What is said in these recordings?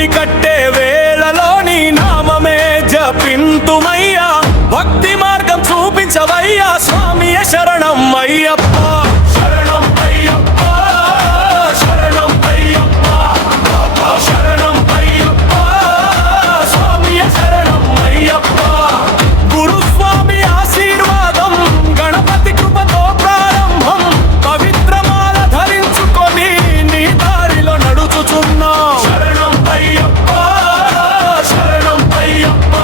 ఇరుముడి కట్టే వేళలో నీ నామమే జపింతుమయ్యా, భక్తి మార్గం చూపించవయ్యా స్వామియ శరణం అయ్యప్ప. శరణం అయ్యప్ప, శరణం అయ్యప్ప, శరణం అయ్యప్ప, స్వామియ శరణం అయ్యప్ప. గురుస్వామి ఆశీర్వాదం గణపతి కృపతో ప్రారంభం, పవిత్రమాల ధరించుకొని నీ దారిలో నడుచుచున్నా. శరణం అయ్యప్ప, శరణం అయ్యప్ప,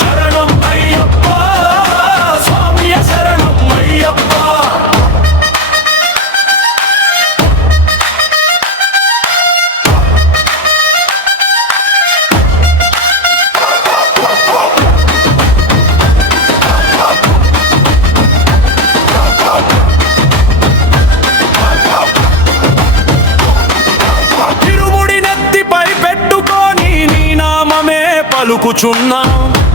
శరణం అయ్యప్ప, స్వామియ శరణం అయ్యప్ప. ఇరుముడి నెత్తిపై పెట్టుకొని నీ నామమే పలుకుచున్నా,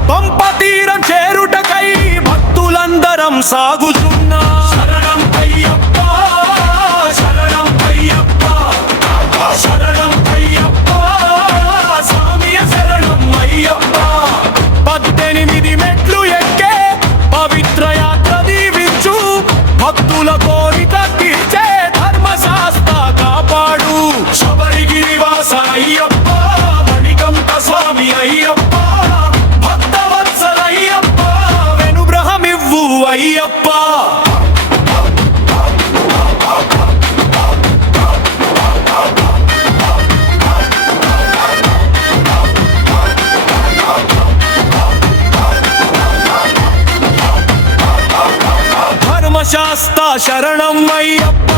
పంప తీరం చేరుటకై భక్తులందరం సాగుచున్నా. శరణం అయ్యప్ప, శరణం అయ్యప్ప, శరణం అయ్యప్ప, స్వామియ శరణం అయ్యప్ప. 18 మెట్లు ఎక్కే పవిత్ర యాత్ర దీవించు, భక్తుల కోరిక తీర్చే ధర్మశాస్త్ర కాపాడు. శబరిగిరివాస అయ్యప్ప, మణికంఠ స్వామి అయ్యప్ప, భక్తవత్సల అయ్యప్ప, వెనుగ్రహమివ్వు అయ్యప్ప. ధర్మశాస్త్ర శరణం అయ్యప్ప,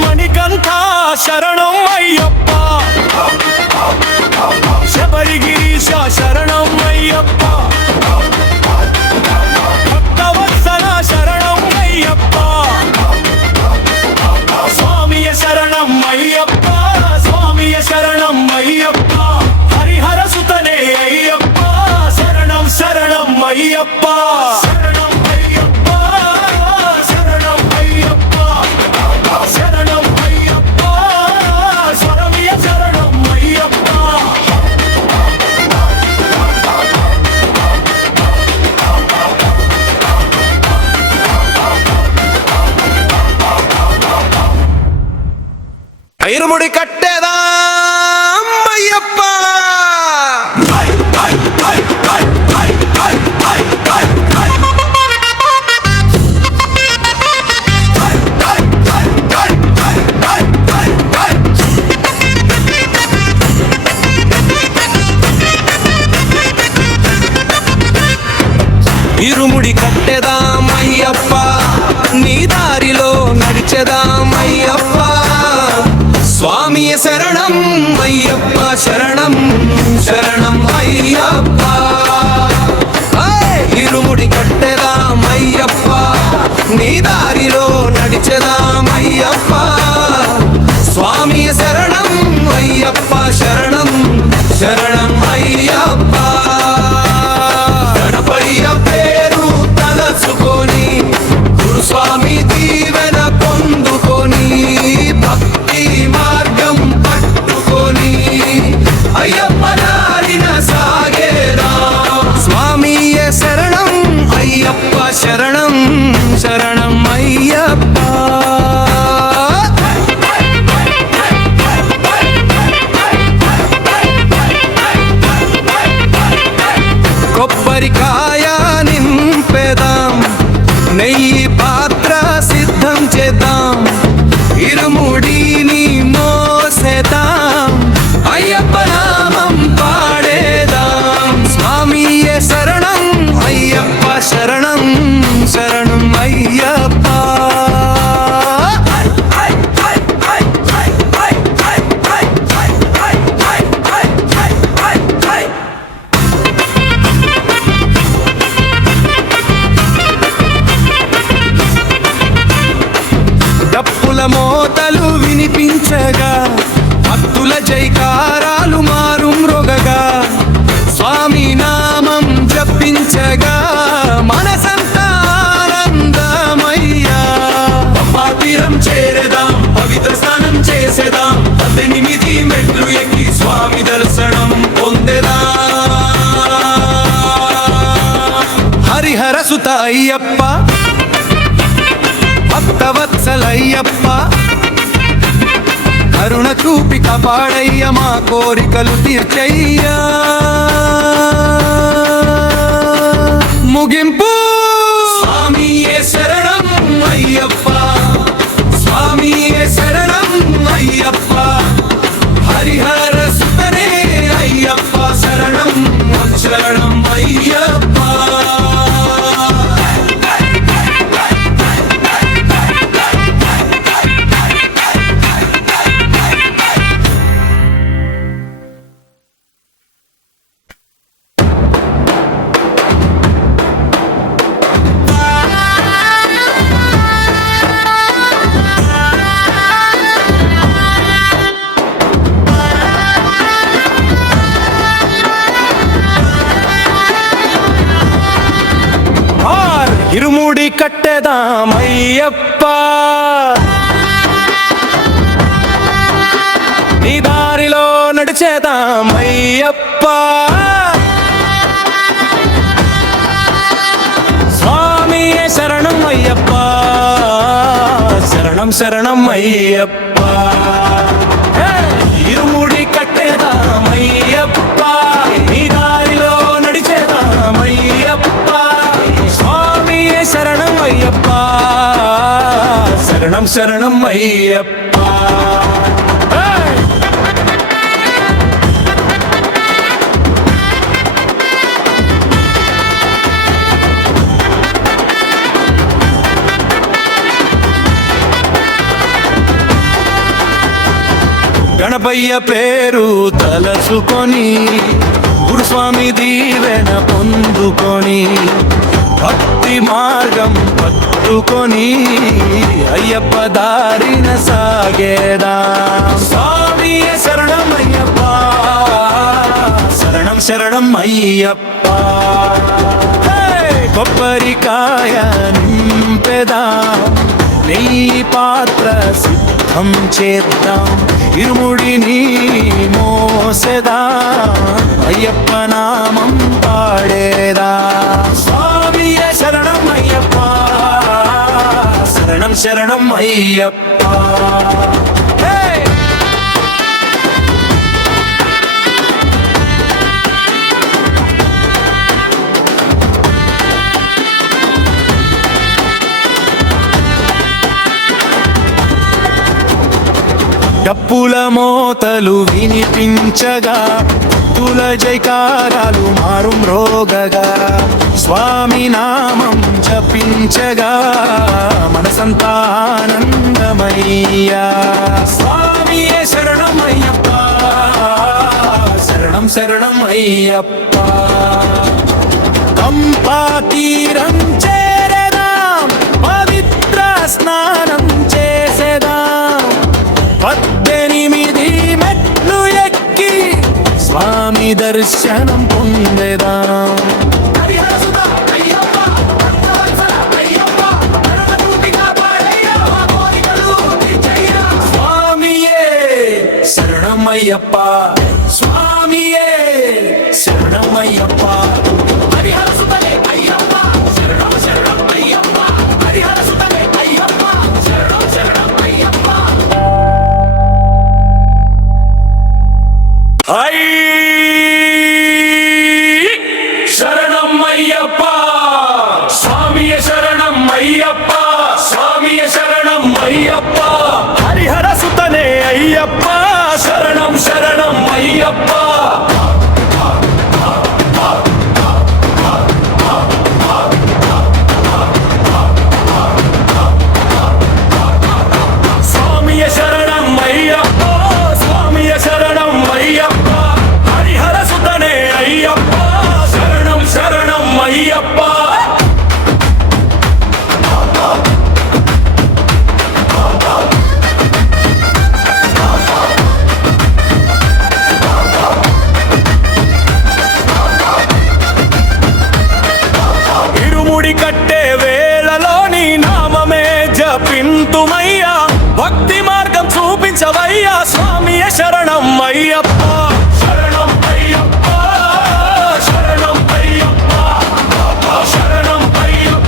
మణికంఠ శరణం అయ్యప్ప, శబరిగిరీశ శరణం అయ్యప్ప, భక్తవత్సల శరణం అయ్యప్ప, స్వామియ శరణం అయ్యప్ప, స్వామియ శరణం అయ్యప్ప. హరిహర సుతనే అయ్యప్ప, శరణం శరణం అయ్యప్ప. శరణం అయ్యప్ప, శరణం అయ్యప్ప, శరణం అయ్యప్ప, స్వామియ శరణం అయ్యప్ప. ఇరుముడి కట్టేదా అయ్యప్ప. ఇరుముడి కట్టెదామయ్యప్ప, నీ దారిలో నడిచెదామయ్యప్ప, స్వామియ శరణం అయ్యప్ప, శరణం శరణం అయ్యప్ప. ఇరుముడి కట్టెదామయ్యప్ప, నీ దారిలో నడిచెదామయ్యప్ప, స్వామియ శరణం అయ్యప్ప, శరణం శరణం అయ్యప్ప. గణపయ్య పేరు తలచుకొని గురుస్వామి దీవెన పొందుకొని, భక్తి మార్గం పట్టుకొని అయ్యప్ప దారిన సాగేరా. స్వామియ శరణం అయ్యప్ప, శరణం శరణం అయ్యప్ప. కొబ్బరికాయ నింపెదాం, నెయ్యి పాత్ర సిద్ధం చేద్దాం, ఇరుముడిని మోసేదాం, అయ్యప్ప నామం పాడేదాం. స్వామియే శరణం అయ్యప్ప, శరణం శరణం అయ్యప్ప. డప్పుల మోతలు వినిపించగా, భక్తుల జైకారాలు మారు మ్రోగగా, స్వామి నామం జపించగా మనసంతా ఆనందమయ్యా. తీరం చేరేదాం, పవిత్ర స్నానం చేసేదాం, 18 భక్త అయ్యప్ప భక్తవత్సల అయ్యప్ప కరుణ చూపి కాపాడయ్య మా కోరికలు తీర్చయ్యా ముగింపు స్వామియే శరణం అయ్యప్ప స్వామియే శరణం అయ్యప్ప హరిహర సుతనే అయ్యప్ప శరణం శరణం అయ్యప్ప ఇరుముడి కట్టెదామయ్యప్ప నీ దారిలో నడిచేదామయ్యప్ప స్వామియే శరణం అయ్యప్ప శరణం శరణం అయ్యప్ప ఇరుముడి కట్టెదామయ్యప్ప నీ దారిలో నడిచేదామయ్యప్ప శరణం అయ్యప్ప శరణం శరణం అయ్యప్ప గణపయ్య పేరు తలచుకొని గురుస్వామి దీవెన పొందుకొని భక్తి మార్గం పట్టుకొని అయ్యప్ప దారిన సాగేదా స్వామియే శరణం అయ్యప్ప శరణం శరణం అయ్యప్ప కొబ్బరికాయ నింపెదాం నెయ్యి పాత్ర సిద్ధం చేద్దాం ఇరుముడిని మోసెదా అయ్యప్ప నామం పాడేదా స్వామియే శరణం అయ్యప్ప శరణం శరణం అయ్యప్ప డప్పుల మోతలు వినిపించగా భక్తుల జైకారాలు మారుమ్రోగగా స్వామి నామం జపించగా మనసంతా ఆనందమయ్యా స్వామియే శరణం అయ్యప్ప శరణం శరణం అయ్యప్ప పంపా తీరం చేరదాం పవిత్ర స్నానం చేసేదాం 18 మెట్లు ఎక్కి స్వామి దర్శనం పొందేదాం స్వామియే శరణమయ్యప్ప స్వామియే శరణమయ్యప్ప హరిహర సుతనే అయ్యప్ప శరణం శరణం అయ్యప్ప హరిహర సుతనే అయ్యప్ప శరణం శరణం అయ్యప్ప శరణం అయ్యప్ప స్వామియే శరణం అయ్యప్ప స్వామియే శరణం అయ్యప్ప హరిహర సుతనే అయ్యప్ప శరణం శరణం అయ్యప్ప స్వామియే శరణం అయ్యప్ప స్వామియే శరణం అయ్యప్ప హరిహర సుతనే అయ్యప్ప శరణం శరణం అయ్యప్ప ఇరుముడి కట్టే వేళలో నీ నామమే జపింతుమయ్యా భక్తి మార్గం చూపించవయ్యా స్వామియే శరణం అయ్యప్ప శరణం అయ్యప్ప శరణం అయ్యప్ప శరణం అయ్యప్ప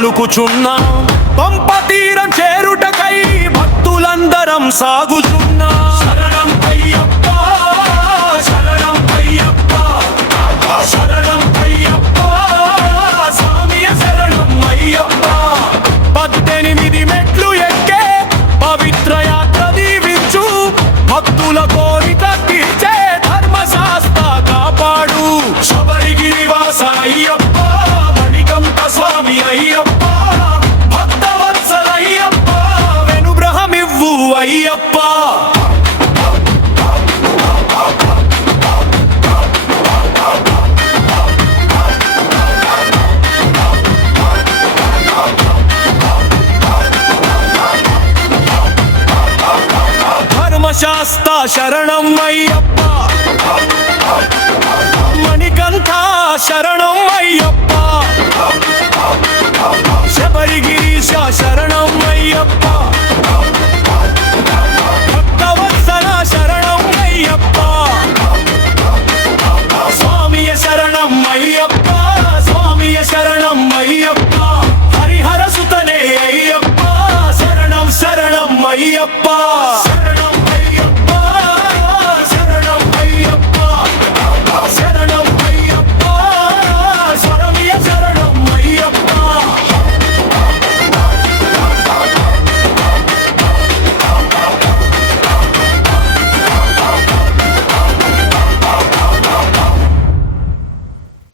పలుకుచున్నాం పంప తీరం చేరుటకై భక్తులందరం సాగుచున్నా శరణం అయ్యప్ప శరణం అయ్యప్ప శరణం అయ్యప్ప స్వామియ శరణం అయ్యప్ప 18 మెట్లు ఎక్కే పవిత్ర యాత్ర దీవించు భక్తుల కోరిక తీర్చే ధర్మశాస్త్ర కాపాడు శబరిగిరి వాస అయ్యప్ప మణికంఠ స్వామి అయ్యప్ప భక్తవత్సల అయ్యప్ప వెనుగ్రహమివ్వు అయ్యప్ప ధర్మశాస్త్ర శరణం అయ్యప్ప మణికంఠ శరణం అయ్యప్ప శబరిగిరీశ శరణం అయ్యప్ప భక్తవత్సల శరణం అయ్యప్ప స్వామియ శరణం అయ్యప్ప స్వామియ శరణం అయ్యప్ప హరిహర సుతనే అయ్యప్ప శరణం శరణం అయ్యప్ప శరణం అయ్యప్ప శరణం అయ్యప్ప శరణం అయ్యప్ప స్వామియ శరణం అయ్యప్ప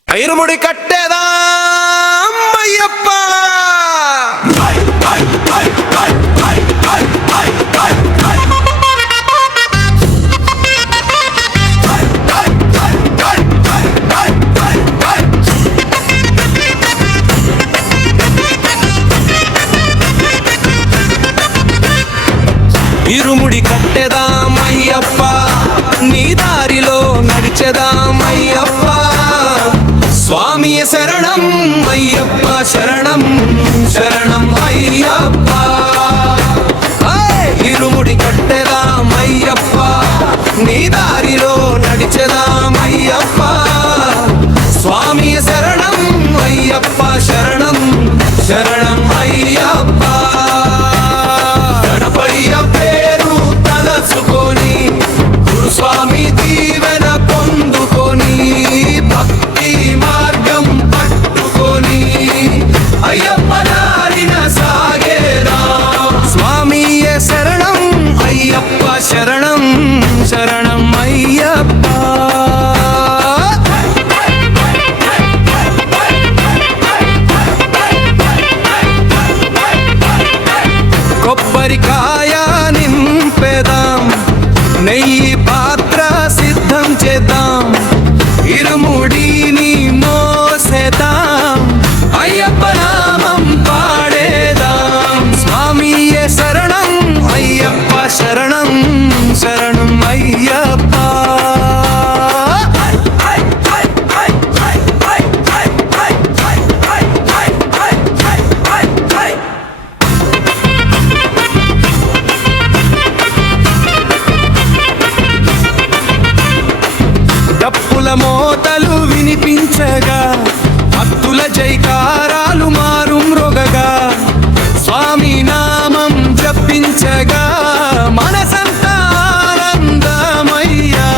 ఇరుముడి కట్టేదా అయ్యప్ప ఇరుముడి కట్టెదామయ్యప్ప నీ దారిలో నడిచెదామయ్యప్ప స్వామియ శరణం అయ్యప్ప శరణం శరణం అయ్యప్ప ఇరుముడి కట్టెదామయ్యప్ప నీ దారిలో నడిచెదామయ్యప్ప స్వామియ శరణం అయ్యప్ప శరణం శరణం అయ్యప్ప గణపయ్య పేరు తలచుకొని గురుస్వామి దీవెన పొందుకొని భక్తి మార్గం పట్టుకొని అయ్యప్ప దారిన సాగేరా స్వామియ శరణం అయ్యప్ప శరణం శరణం అయ్యప్ప కొబ్బరికాయ నింపెదాం నెయ్యి పాత్ర సిద్ధం చేద్దాం ఇరుముడిని మోసేద్దాం అయ్యప్ప నామం పాడేదాం స్వామియే శరణం అయ్యప్ప శరణం శరణం అయ్యప్ప డప్పుల మోతలు వినిపించగా భక్తుల జైకారాలు మారు మ్రోగగా స్వామి నామం జపించగా మనసంతా ఆనందమయ్యా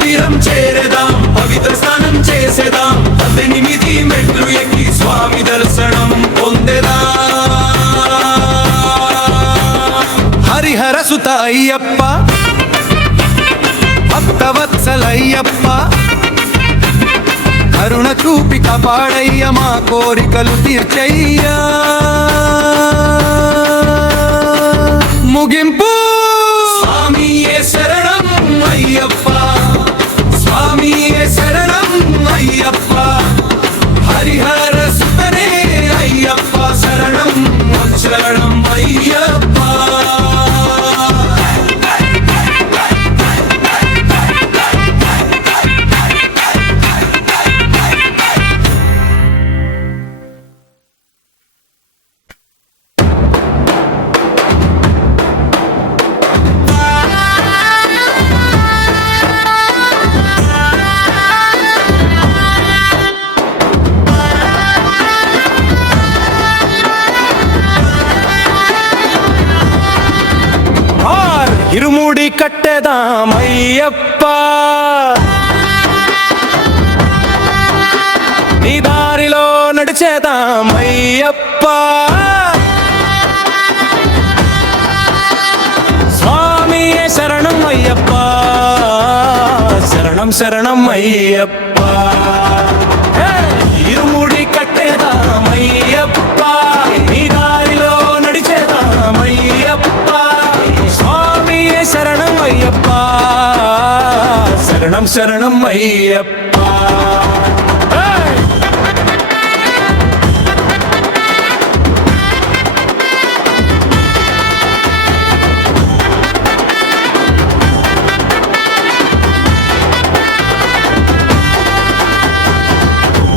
తీరం చేరేదాం పవిత్ర స్నానం చేసేదాం 18 మెట్లు ఎక్కి స్వామి దర్శనం పొందేదా హరిహర సుత అయ్యప్ప భక్తవత్సలయ్యప్ప కరుణ చూపి కాపాడయ్య మా కోరికలు తీర్చయ్యా ముగింపు స్వామియే శరణం అయ్యప్ప స్వామియే శరణం అయ్యప్ప హరిహర సుతనే అయ్యప్ప శరణం శరణం అయ్యప్ప ఇరుముడి కట్టెదామయ్యప్ప నీ దారిలో నడిచేదామయ్యప్ప స్వామియే శరణం అయ్యప్ప శరణం శరణం అయ్యప్ప ఇరుముడి కట్టేదామయ్యప్ప నీ దారిలో నడిచేదామయ్యప్ప స్వామియే శరణం అయ్యప్ప శరణం శరణం అయ్యప్ప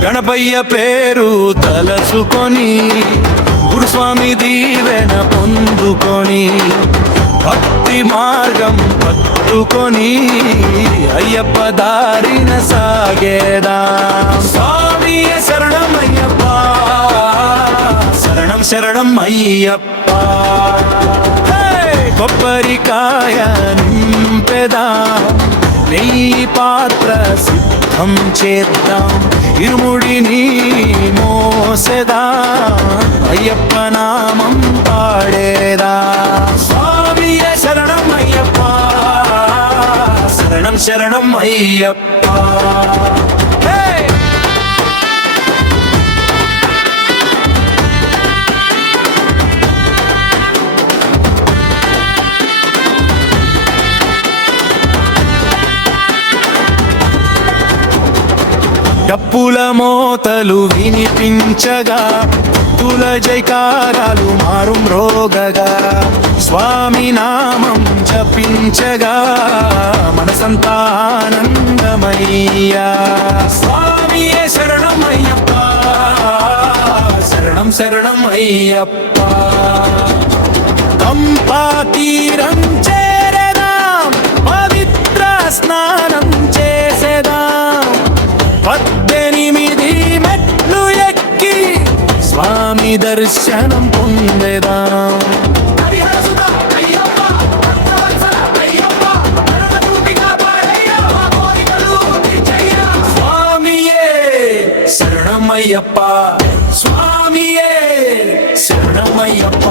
గణపయ్య పేరు తలచుకొని గురుస్వామి దీవెన పొందుకొని భక్తి మార్గం పట్టుకొని అయ్యప్ప దారిన సాగేదా స్వామి శరణం అయ్యప్ప శరణం శరణం అయ్యప్ప కొబ్బరికాయ నింపెదా నెయ్యి పాత్ర సిద్ధం చేద్దాం ఇరుముడిని మోసెదా అయ్యప్ప నామం పాడేదా స్వామియే శరణం అయ్యప్ప శరణం శరణం అయ్యప్ప డప్పుల మోతలు వినిపించగా భక్తుల జైకారాలు మారు మ్రోగగా స్వామి నామం జపించగా మనసంతా ఆనందమయ్యా స్వామియే శరణం అయ్యప్ప శరణం శరణం అయ్యప్ప పంపా తీరం చేరదాం పవిత్ర స్నానం చేసేదాం 18 మెట్లు ఎక్కి స్వామి దర్శనం పొందేదాం స్వామియే శరణమయ్యప్ప స్వామియే శరణమయ్యప్ప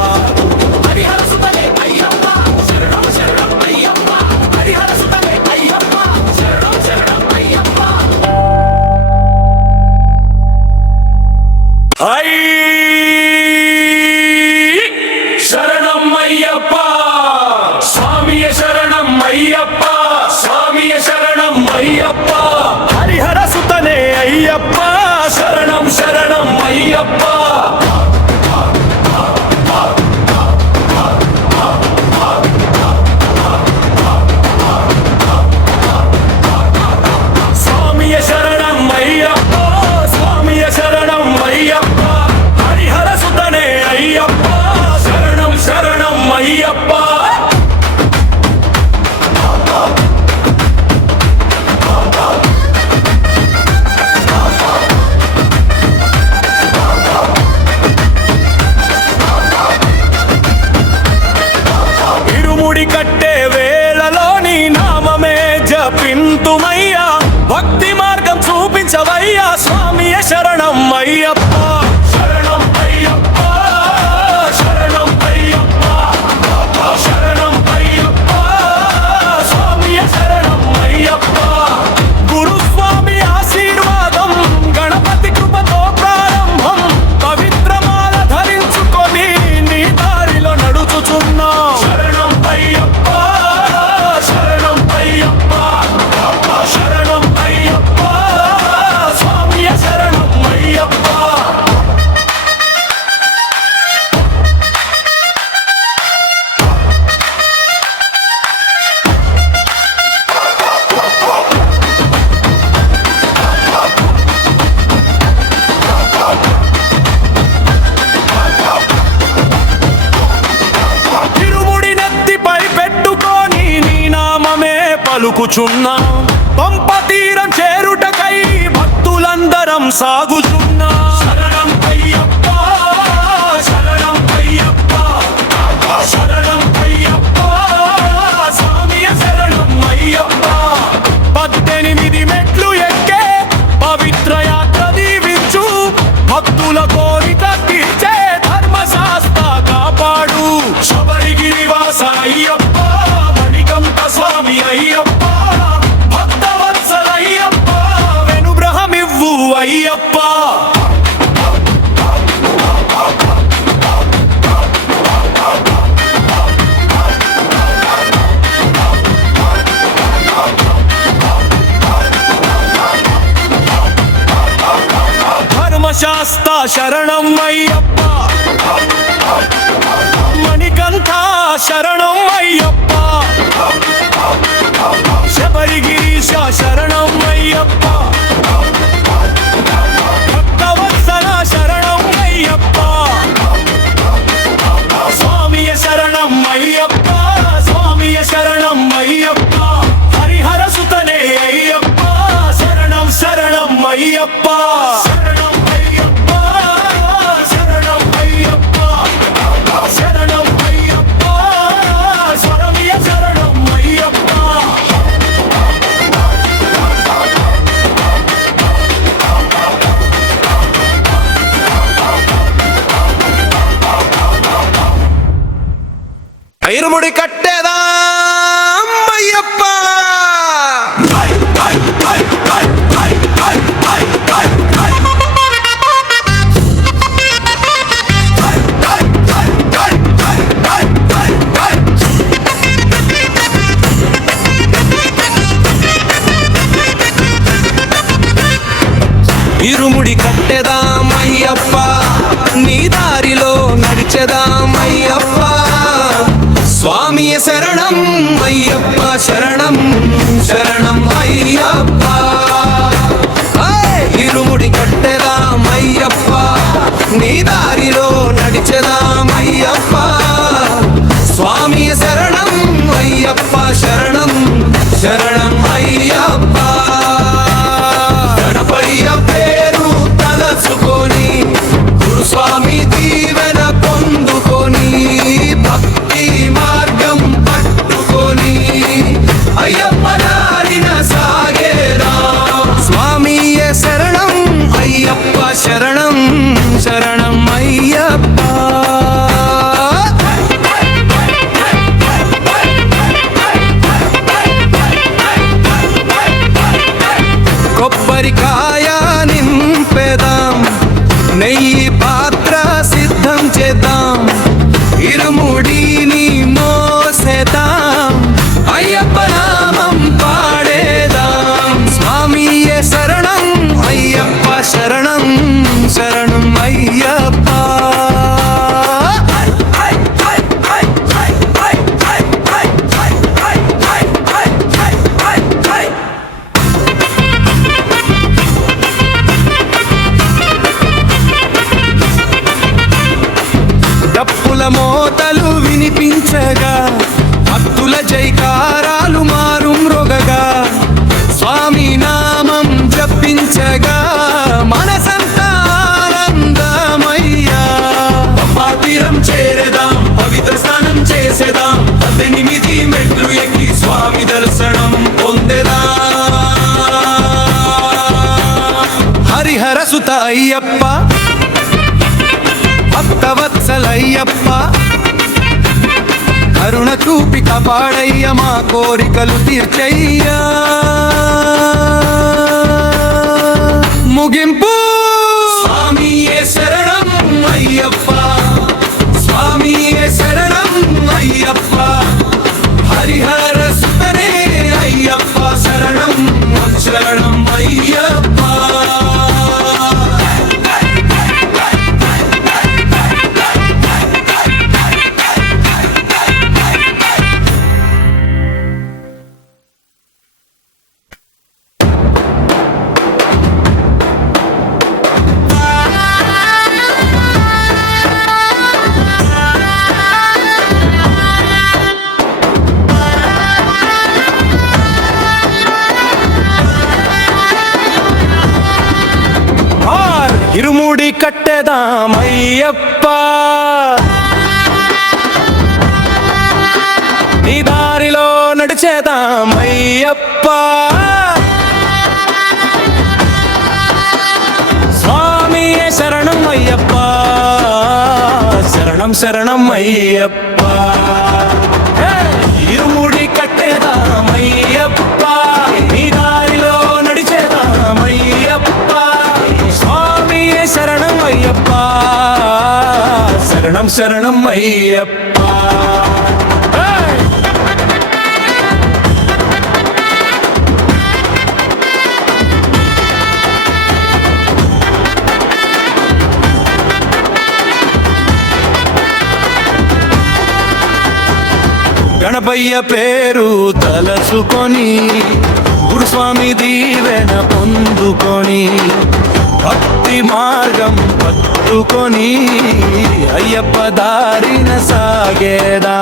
హరిహర సుతనే అయ్యప్ప శరణం శరణం అయ్యప్ప హరిహర సుతనే అయ్యప్ప శరణం శరణం అయ్యప్ప శరణం అయ్యప్ప స్వామియ శరణం అయ్యప్ప స్వామియ శరణం అయ్యప్ప హరిహర సుతనే అయ్యప్ప శరణం శరణం అయ్యప్ప స్వామియ శరణం అయ్యప్ప స్వామియ శరణం అయ్యప్ప హరిహర సుతనే అయ్యప్ప శరణం శరణం అయ్యప్ప ఇరుముడి కట్టే వేళలో నీ నామమే జపింతుమయ్యా భక్తి మార్గం చూపించవయ్యా స్వామియ శరణం అయ్యప్ప శరణం అయ్యప్ప శరణం అయ్యప్ప శరణం అయ్యప్ప స్వామియ శరణం అయ్యప్ప గురుస్వామి ఆశీర్వాదం గణపతి కృపతో ప్రారంభం పవిత్రమాల ధరించుకొని నీ దారిలో నడుచుచున్నాం శరణం అయ్యప్ప శరణం అయ్యప్ప శరణం అయ్యప్ప స్వామియ శరణం అయ్యప్ప ఇరుముడి నెత్తిపై పెట్టుకొని నీ నామమే పలుకుచున్నాం పంప తీరం చేరుటకై భక్తులందరం సాగుచున్నాం శరణం అయ్యప్ప శరణం అయ్యప్ప శరణం అయ్యప్ప శరణం అయ్యప్ప మణికంఠ శరణం అయ్యప్ప శబరిగిరీశ శరణం అయ్యప్ప భక్తవత్సల శరణం అయ్యప్ప స్వామియ శరణం అయ్యప్ప స్వామియ శరణం అయ్యప్ప హరిహర సుతనే అయ్యప్ప శరణం శరణం అయ్యప్ప శరణం అయ్యప్ప శరణం అయ్యప్ప శరణం అయ్యప్ప స్వామియ శరణం అయ్యప్ప ఐరుముడి కట్టేదా అయ్యప్ప ఇరుముడి కట్టెదామయ్యప్ప నీ దారిలో నడిచెదామయ్యప్ప స్వామియ శరణం అయ్యప్ప శరణం శరణం అయ్యప్ప ఇరుముడి కట్టెదామయ్యప్ప నీ దారిలో నడిచెదామయ్యప్ప స్వామియ శరణం అయ్యప్ప శరణం శరణం అయ్యప్ప గణపయ్య పేరు తలచుకొని గురుస్వామి దీవెన పొందుకొని భక్తి మార్గం పట్టుకొని అయ్యప్ప దారిన సాగేరా స్వామియ శరణం అయ్యప్ప శరణం శరణం అయ్యప్ప కొబ్బరికాయ నింపెదాం నెయ్యి పాత్ర సిద్ధం చేద్దాం ఇరుముడిని మోసేద్దాం అయ్యప్ప నామం పాడేదాం స్వామియే శరణం అయ్యప్ప శరణం శరణం అయ్యప్ప డప్పుల మోతలు వినిపించగా భక్తుల జైకారాలు మారు మ్రోగగా స్వామి నామం జపించగా మనసంతా ఆనందమయ్యా తీరం చేరేదాం పవిత్ర స్నానం చేసేదాం 18 మెట్లు ఎక్కి స్వామి దర్శనం పొందేదా హరిహర సుత అయ్యప్ప భక్తవత్సలయ్యప్ప కరుణ చూపి కాపాడయ్య మా కోరికలు తీర్చయ్యా ముగింపు స్వామియే శరణం అయ్యప్ప స్వామియే శరణం అయ్యప్ప హరిహర సుతనే అయ్యప్ప శరణం శరణం అయ్యప్ప ఇరుముడి కట్టెదామయ్యప్ప నీ దారిలో నడిచేదామయ్యప్ప స్వామియే శరణం అయ్యప్ప శరణం శరణం అయ్యప్ప ఇరుముడి కట్టెదామయ్యప్ప నీ దారిలో నడిచేదామయ్యప్ప స్వామియే శరణం అయ్యప్ప శరణం శరణం అయ్యప్ప అయ్యప్పయ్య పేరు తలచుకొని గురుస్వామి దీవెన పొందుకొని భక్తి మార్గం పట్టుకొని అయ్యప్ప దారిన సాగేదా.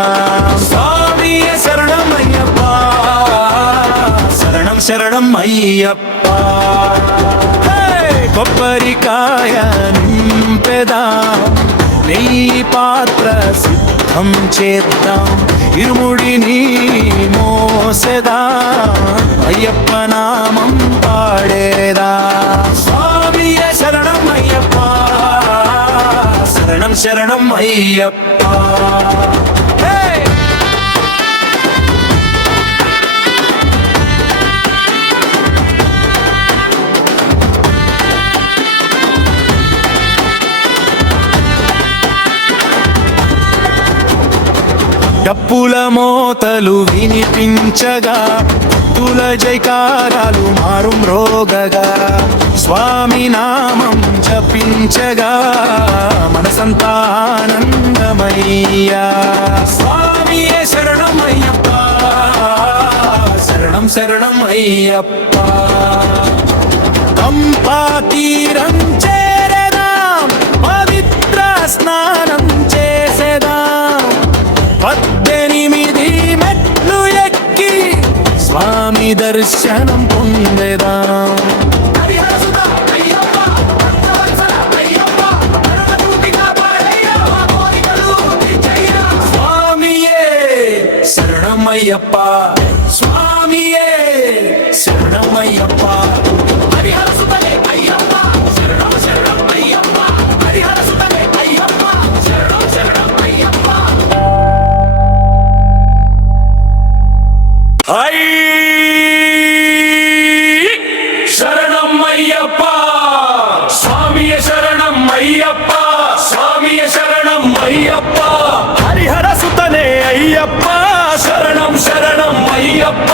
స్వామియే శరణం అయ్యప్ప, శరణం శరణం అయ్యప్ప. కొబ్బరికాయ నింపెదాం, నెయ్యి పాత్ర సిద్ధం చేద్దాం, ఇరుముడిని మోసెదా, అయ్యప్ప నామం పాడేదా. స్వామియే శరణం అయ్యప్ప, శరణం శరణం అయ్యప్ప. డప్పుల మోతలు వినిపించగా, భక్తుల జైకారాలు మారుమ్రోగగా, స్వామి నామం జపించగా మనసంతా ఆనందమయ్యా. స్వామియే శరణం అయ్యప్ప, శరణం శరణం అయ్యప్ప. పంపా తీరం చేరదాం, పవిత్ర స్నానం చేసేదాం, 18 మెట్లు ఎక్కి స్వామి దర్శనం పొందేదాం. స్వామియే శరణమయ్యప్ప, స్వామియే శరణమయ్యప్ప. హరిహర సుతనే అయ్యప్ప, శరణం శరణం అయ్యప్ప. హరిహర సుతనే అయ్యప్ప, శరణం శరణం అయ్యప్ప. శరణం అయ్యప్ప, స్వామియే శరణం అయ్యప్ప, స్వామియే శరణం అయ్యప్ప. హరిహర సుతనే అయ్యప్ప, శరణం శరణం అయ్యప్ప.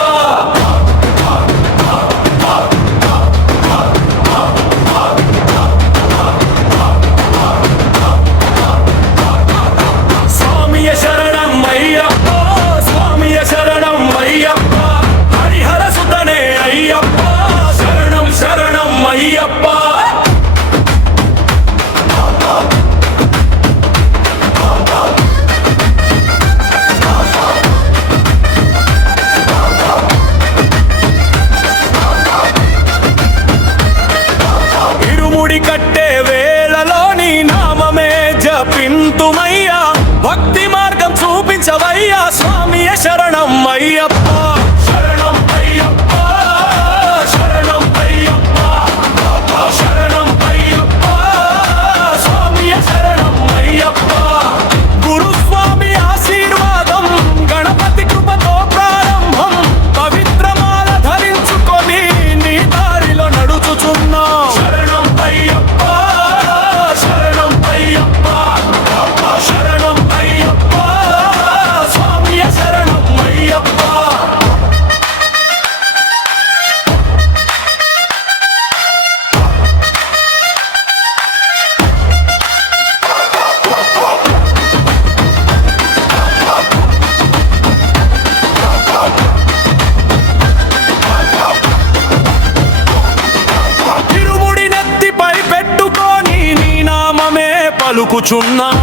స్వామియే శరణం అయ్యప్ప, స్వామియే శరణం అయ్యప్ప. హరిహర సుతనే అయ్యప్ప, శరణం శరణం అయ్యప్ప. ఇరుముడి కట్టే వేళలో నీ నామమే జపింతుమయ్యా, భక్తి మార్గం చూపించవయ్యా, స్వామియే శరణం అయ్యప్ప. శరణం అయ్యప్ప, శరణం అయ్యప్ప, శరణం అయ్యప్ప. స్వామియే శరణం అయ్యప్ప. గురుస్వామి ఆశీర్వాదం, గణపతి కృపతో ప్రారంభం, పవిత్రమాల ధరించుకొని నీ దారిలో నడుచుచున్నాం. శరణం అయ్యప్ప, శరణం అయ్యప్ప, శరణం అయ్యప్ప. స్వామియే శరణం అయ్యప్ప. ఇరుముడి నెత్తిపై పెట్టుకొని నీ నామమే పలుకుచున్నాం,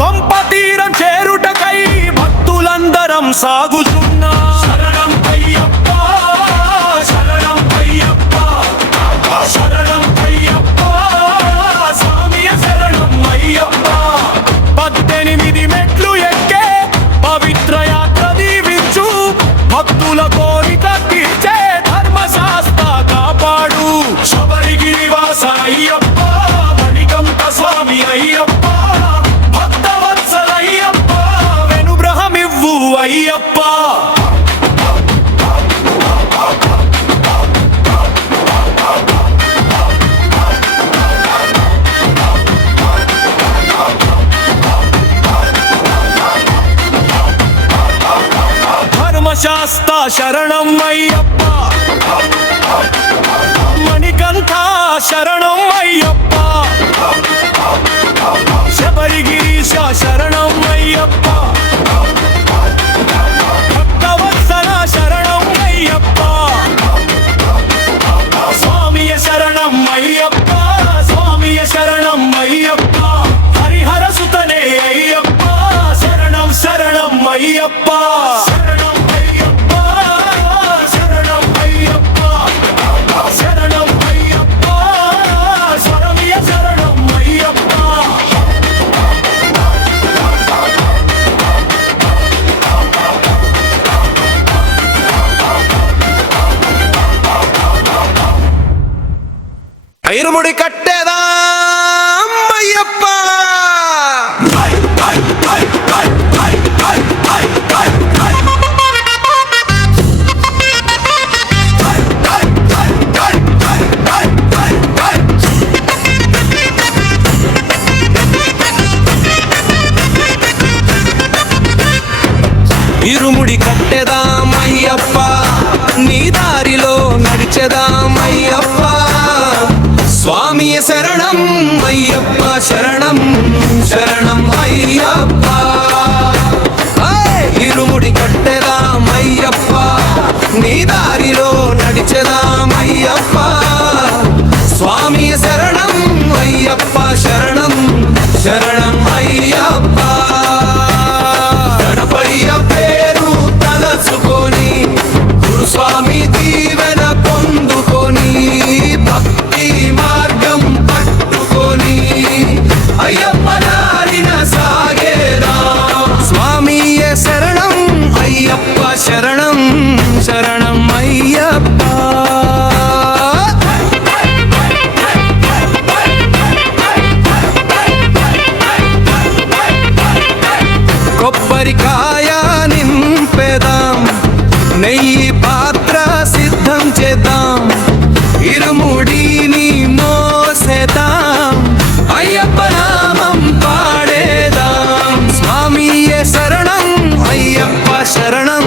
పంప తీరం చేరుటకై భక్తులందరం సాగుచున్నాం. శరణం అయ్యప్ప, శరణం అయ్యప్ప, శరణం అయ్యప్ప. స్వామియే శరణం అయ్యప్ప. 18 మెట్లు ఎక్కే పవిత్ర యాత్ర దీవించు, భక్తుల కోరిక తీర్చే ధర్మశాస్త్ర కాపాడు. శబరిగిరివాస అయ్యప్ప, మణికంఠ స్వామి అయ్యప్ప, భక్తవత్సల అయ్యప్ప, వెనుగ్రహమివ్వు అయ్యప్ప. ధర్మశాస్త్ర శరణం అయ్యప్ప, మణికంఠ శరణం అయ్యప్ప, శబరిగిరీశ శరణం అయ్యప్ప, ఇరుముడి కట్టేదాం అయ్యప్ప. ఇరుముడి కట్టెదాం అయ్యప్ప, నీ దారిలో నడిచెదాం అయ్యప్ప. స్వామియ శరణం అయ్యప్ప, శరణం శరణం అయ్యప్ప. ఇరుముడి కట్టెదాం అయ్యప్ప, నీ దారిలో నడిచెదాం అయ్యప్ప. స్వామియ శరణం అయ్యప్ప, శరణం శరణం అయ్యప్ప. పేరు తలచుకొని గురుస్వామి దీవెన పొందుకొని భక్తి మార్గం పట్టుకొని అయ్యప్ప దారిన సాగేరా. స్వామియే శరణం అయ్యప్ప, శరణం శరణం అయ్యప్ప. కొబ్బరికాయ నింపెదాం, నెయ్యి పాత్ర సిద్ధం చేద్దాం, ఇరుముడిని మోసేదాం, అయ్యప్ప నామం పాడేదాం. స్వామియే శరణం అయ్యప్ప, శరణం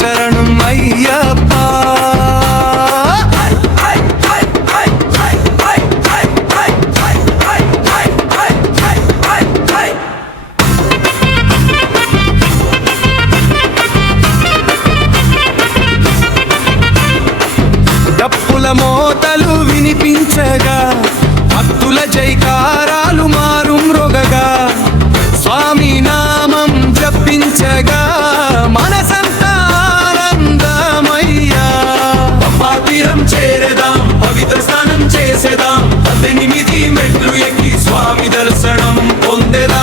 శరణం అయ్యప్ప. డప్పుల మోతలు వినిపించగా, భక్తుల జైకారాలు మారు మ్రోగగా, స్వామి నామం జపించగా మనసంతా ఆనందమయ్యా. తీరం చేరేదాం, పవిత్ర స్నానం చేసేదాం, 18 మెట్లు ఎక్కి స్వామి దర్శనం పొందేదా.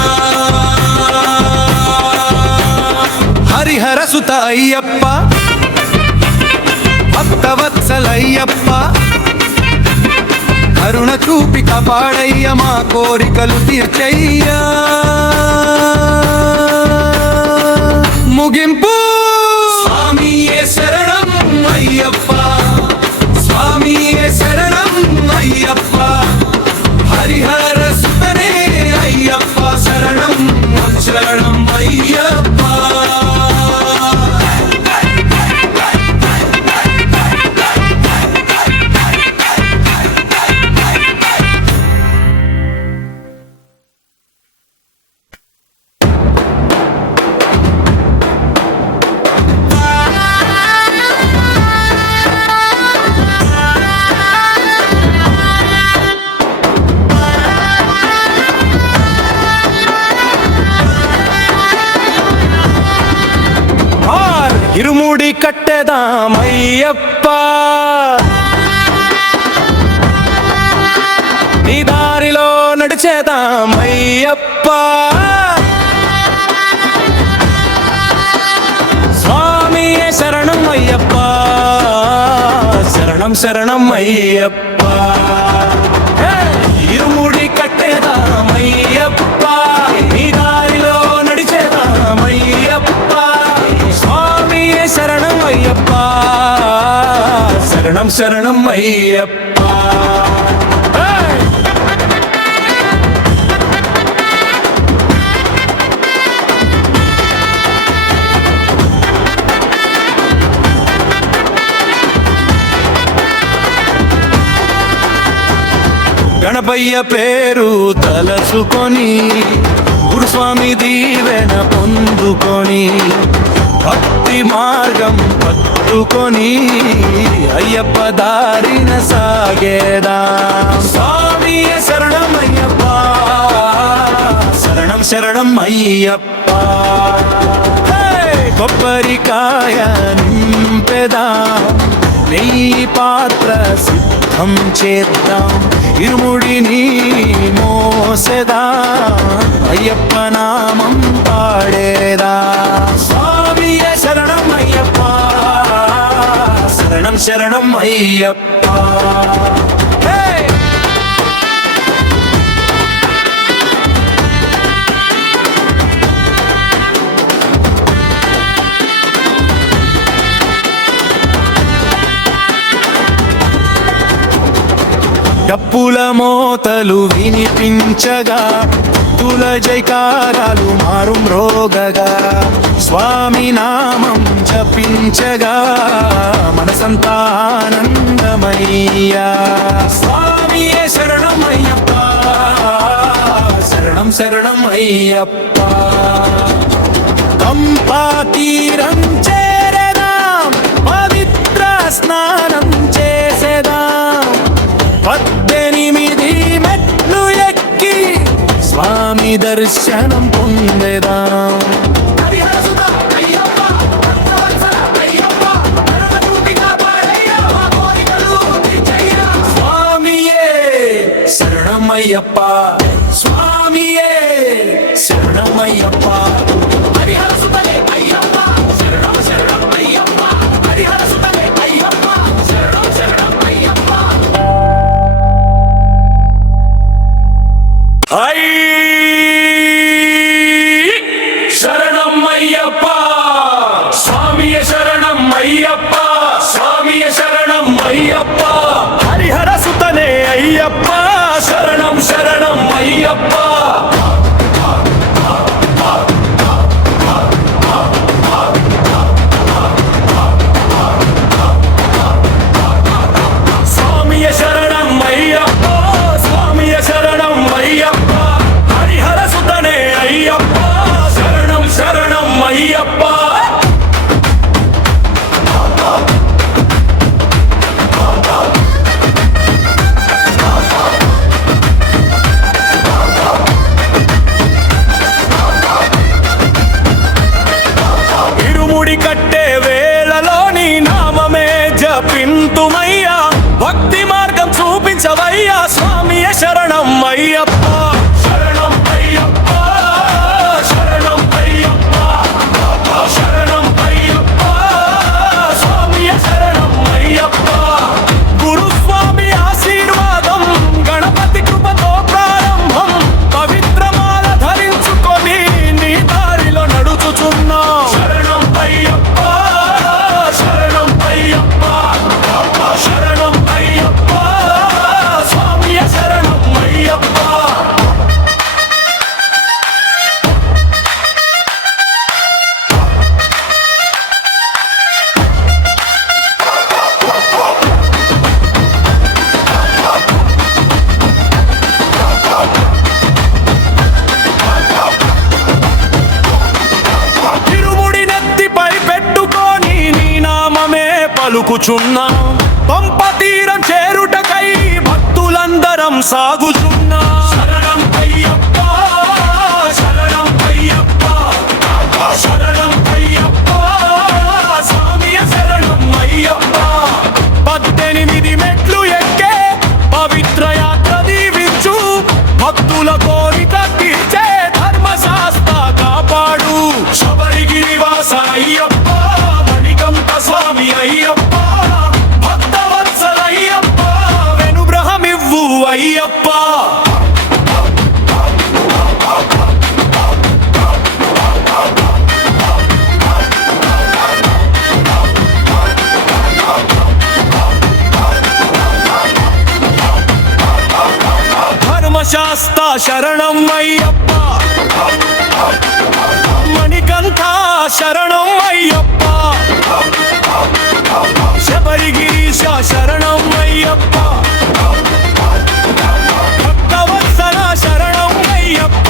హరిహర సుత అయ్యప్ప, భక్తవత్సలయ్యప్ప, కరుణ చూపి కాపాడయ్య, మా కోరికలు తీర్చయ్యా. ముగింపు స్వామియే శరణం అయ్యప్ప, స్వామియే శరణం అయ్యప్ప. హరిహర సుతనే అయ్యప్ప, శరణం శరణం అయ్యప్ప. ఇరుముడి కట్టెదాం అయ్యప్ప, నీ దారిలో నడిచేదాం అయ్యప్ప. స్వామియే శరణం అయ్యప్ప, శరణం శరణం అయ్యప్ప. ఇరుముడి కట్టెదాం అయ్యప్ప, నీ దారిలో నడిచేదాం అయ్యప్ప. స్వామియే శరణం అయ్యప్ప, శరణం శరణం అయ్యప్ప. గణపయ్య పేరు తలచుకొని గురుస్వామి దీవెన పొందుకొని భక్తి మార్గం పట్టుకొని అయ్యప్ప దారిన సాగేదా. స్వామియే శరణం అయ్యప్ప, శరణం శరణం అయ్యప్ప. కొబ్బరికాయ నింపెదాం, నెయ్యి పాత్ర సిద్ధం చేద్దాం, ఇరుముడిని మోసేదా, అయ్యప్ప నామం పాడేదా. స్వామియే శరణం అయ్యప్ప, శరణం శరణం అయ్యప్ప. డప్పుల మోతలు వినిపించగా భక్తుల జైకారాలు మారుమ్రోగగా స్వామి నామం జపించగా మనసంతా ఆనందమయ్యా. స్వామియే శరణమయ్యప్ప, శరణం శరణం అయ్యప్ప. పంపా తీరం చేరదాం, పవిత్ర స్నానం చేసేదాం, 18 మెట్లు ఎక్కి స్వామి దర్శనం పొందేదాం. స్వామియే శరణమయ్యప్ప, స్వామియే శరణమయ్యప్ప. శరణం అయ్యప్ప, స్వామియ శరణం అయ్యప్ప, స్వామియ శరణం అయ్యప్ప. హరిహర సుతనే అయ్యప్ప, శరణం శరణం అయ్యప్ప. స్వామియ శరణం అయ్యప్ప, స్వామియ శరణం అయ్యప్ప. హరిహర సుతనే అయ్యప్ప, శరణం శరణం అయ్యప్ప. ఇరుముడి కట్టే వేళలో నీ నామమే జపింతుమయ్యా, భక్తి మార్గం చూపించవయ్యా. స్వామియ శరణం అయ్యప్ప, శరణం అయ్యప్ప, శరణం అయ్యప్ప, శరణం అయ్యప్ప. స్వామియ శరణం అయ్యప్ప. గురుస్వామి ఆశీర్వాదం, గణపతి కృపతో ప్రారంభం, పవిత్రమాల ధరించుకొని నీ దారిలో నడుచుచున్నాం. శరణం అయ్యప్ప, శరణం అయ్యప్ప, శరణం అయ్యప్ప. స్వామియ శరణం అయ్యప్ప. తిరుముడి నెత్తిపై పెట్టుకొని నీ నామమే పలుకుచున్నాం, పంప తీరం చేరుటకై భక్తులందరం సాగుచున్నాం. శరణం అయ్యప్ప, శరణం అయ్యప్ప, శరణం అయ్యప్ప. స్వామియ శరణం అయ్యప్ప. 18 మెట్లు ఎక్కే పవిత్ర యాత్ర దీవించు, భక్తుల కోరిక తీర్చే ధర్మశాస్త్ర కాపాడు. శబరిగిరివాస అయ్యప్ప, మణికంఠ స్వామి అయ్యప్ప, భక్తవత్సల అయ్యప్ప, వెనుగ్రహమివ్వు అయ్యప్ప. ధర్మశాస్త్ర శరణం అయ్యప్ప, మణికంఠ శరణం అయ్యప్ప, శబరిగిరీశ శరణం అయ్యప్ప, భక్తవత్సల శరణం అయ్యప్ప.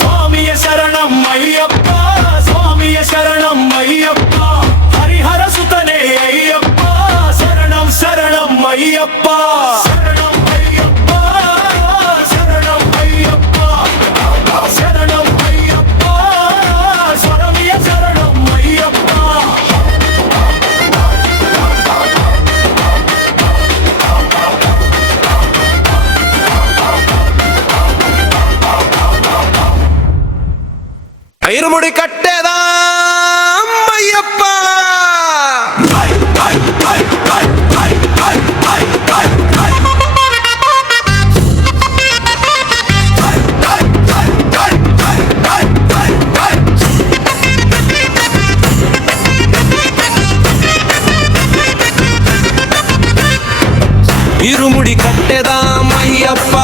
స్వామియ శరణం అయ్యప్ప, స్వామియ శరణం అయ్యప్ప. హరిహర సుతనే అయ్యప్ప, శరణం శరణం అయ్యప్ప. శరణం అయ్యప్ప, శరణం అయ్యప్ప, శరణం అయ్యప్ప. స్వామియ శరణం అయ్యప్ప. ఇరుముడి కట్టేదాం Ayyappa. Hey, hey, hey, hey, hey, hey, hey, hey. ఇరుముడి కట్టెదాం అయ్యప్ప,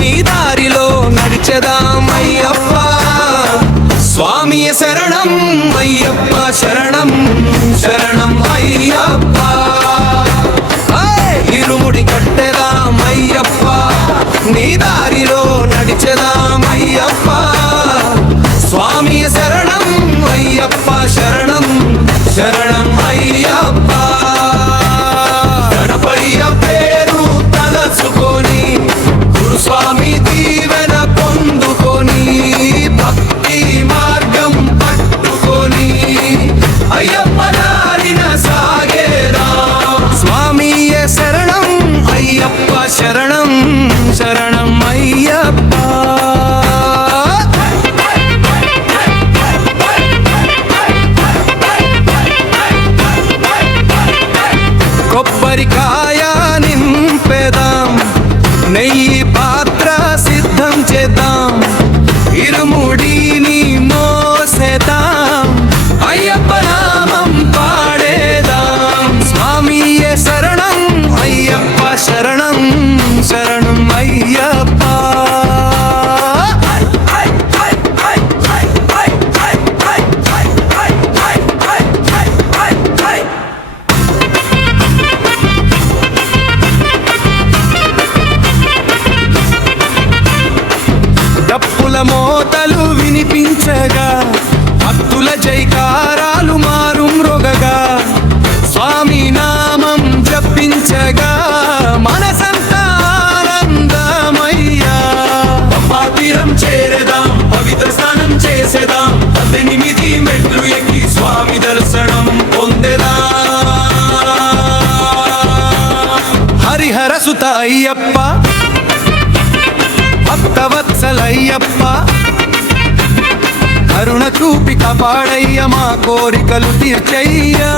నీ దారిలో నడిచెదాం అయ్యప్ప. స్వామియ శరణం అయ్యప్ప, శరణం శరణం అయ్యప్ప. ఇరుముడి కట్టెదాం అయ్యప్ప, నీ దారిలో నడిచెదాం అయ్యప్ప. స్వామియ శరణం అయ్యప్ప, శరణం శరణం అయ్యప్ప. గణపయ్య పేరు తలచుకొని గురుస్వామి దీవెన పొందుకొని భక్తి మార్గం పట్టుకొని అయ్యప్ప దారిన సాగేరా. స్వామియ శరణం అయ్యప్ప, శరణం శరణం అయ్యప్ప. కొబ్బరికాయ నింపెదాం, నెయ్యి పాత్ర సిద్ధం చేద్దాం, ఇరుముడిని మోసేద్దాం, అయ్యప్ప నామం పాడేదాం. స్వామియే శరణం అయ్యప్ప, శరణం శరణం అయ్యప్ప. డప్పుల మోతలు వినిపించగా, భక్తుల జైకారాలు మారు మ్రోగగా, స్వామి నామం జపించగా మనసంతా ఆనందమయ్యా. తీరం చేరేదాం, పవిత్ర స్నానం చేసేదాం, 18 మెట్లు ఎక్కి స్వామి దర్శనం పొందేదా. హరిహర సుత అయ్యప్ప, భక్తవత్సలయ్యప్ప, కరుణ చూపి కాపాడయ్య, మా కోరికలు తీర్చయ్యా.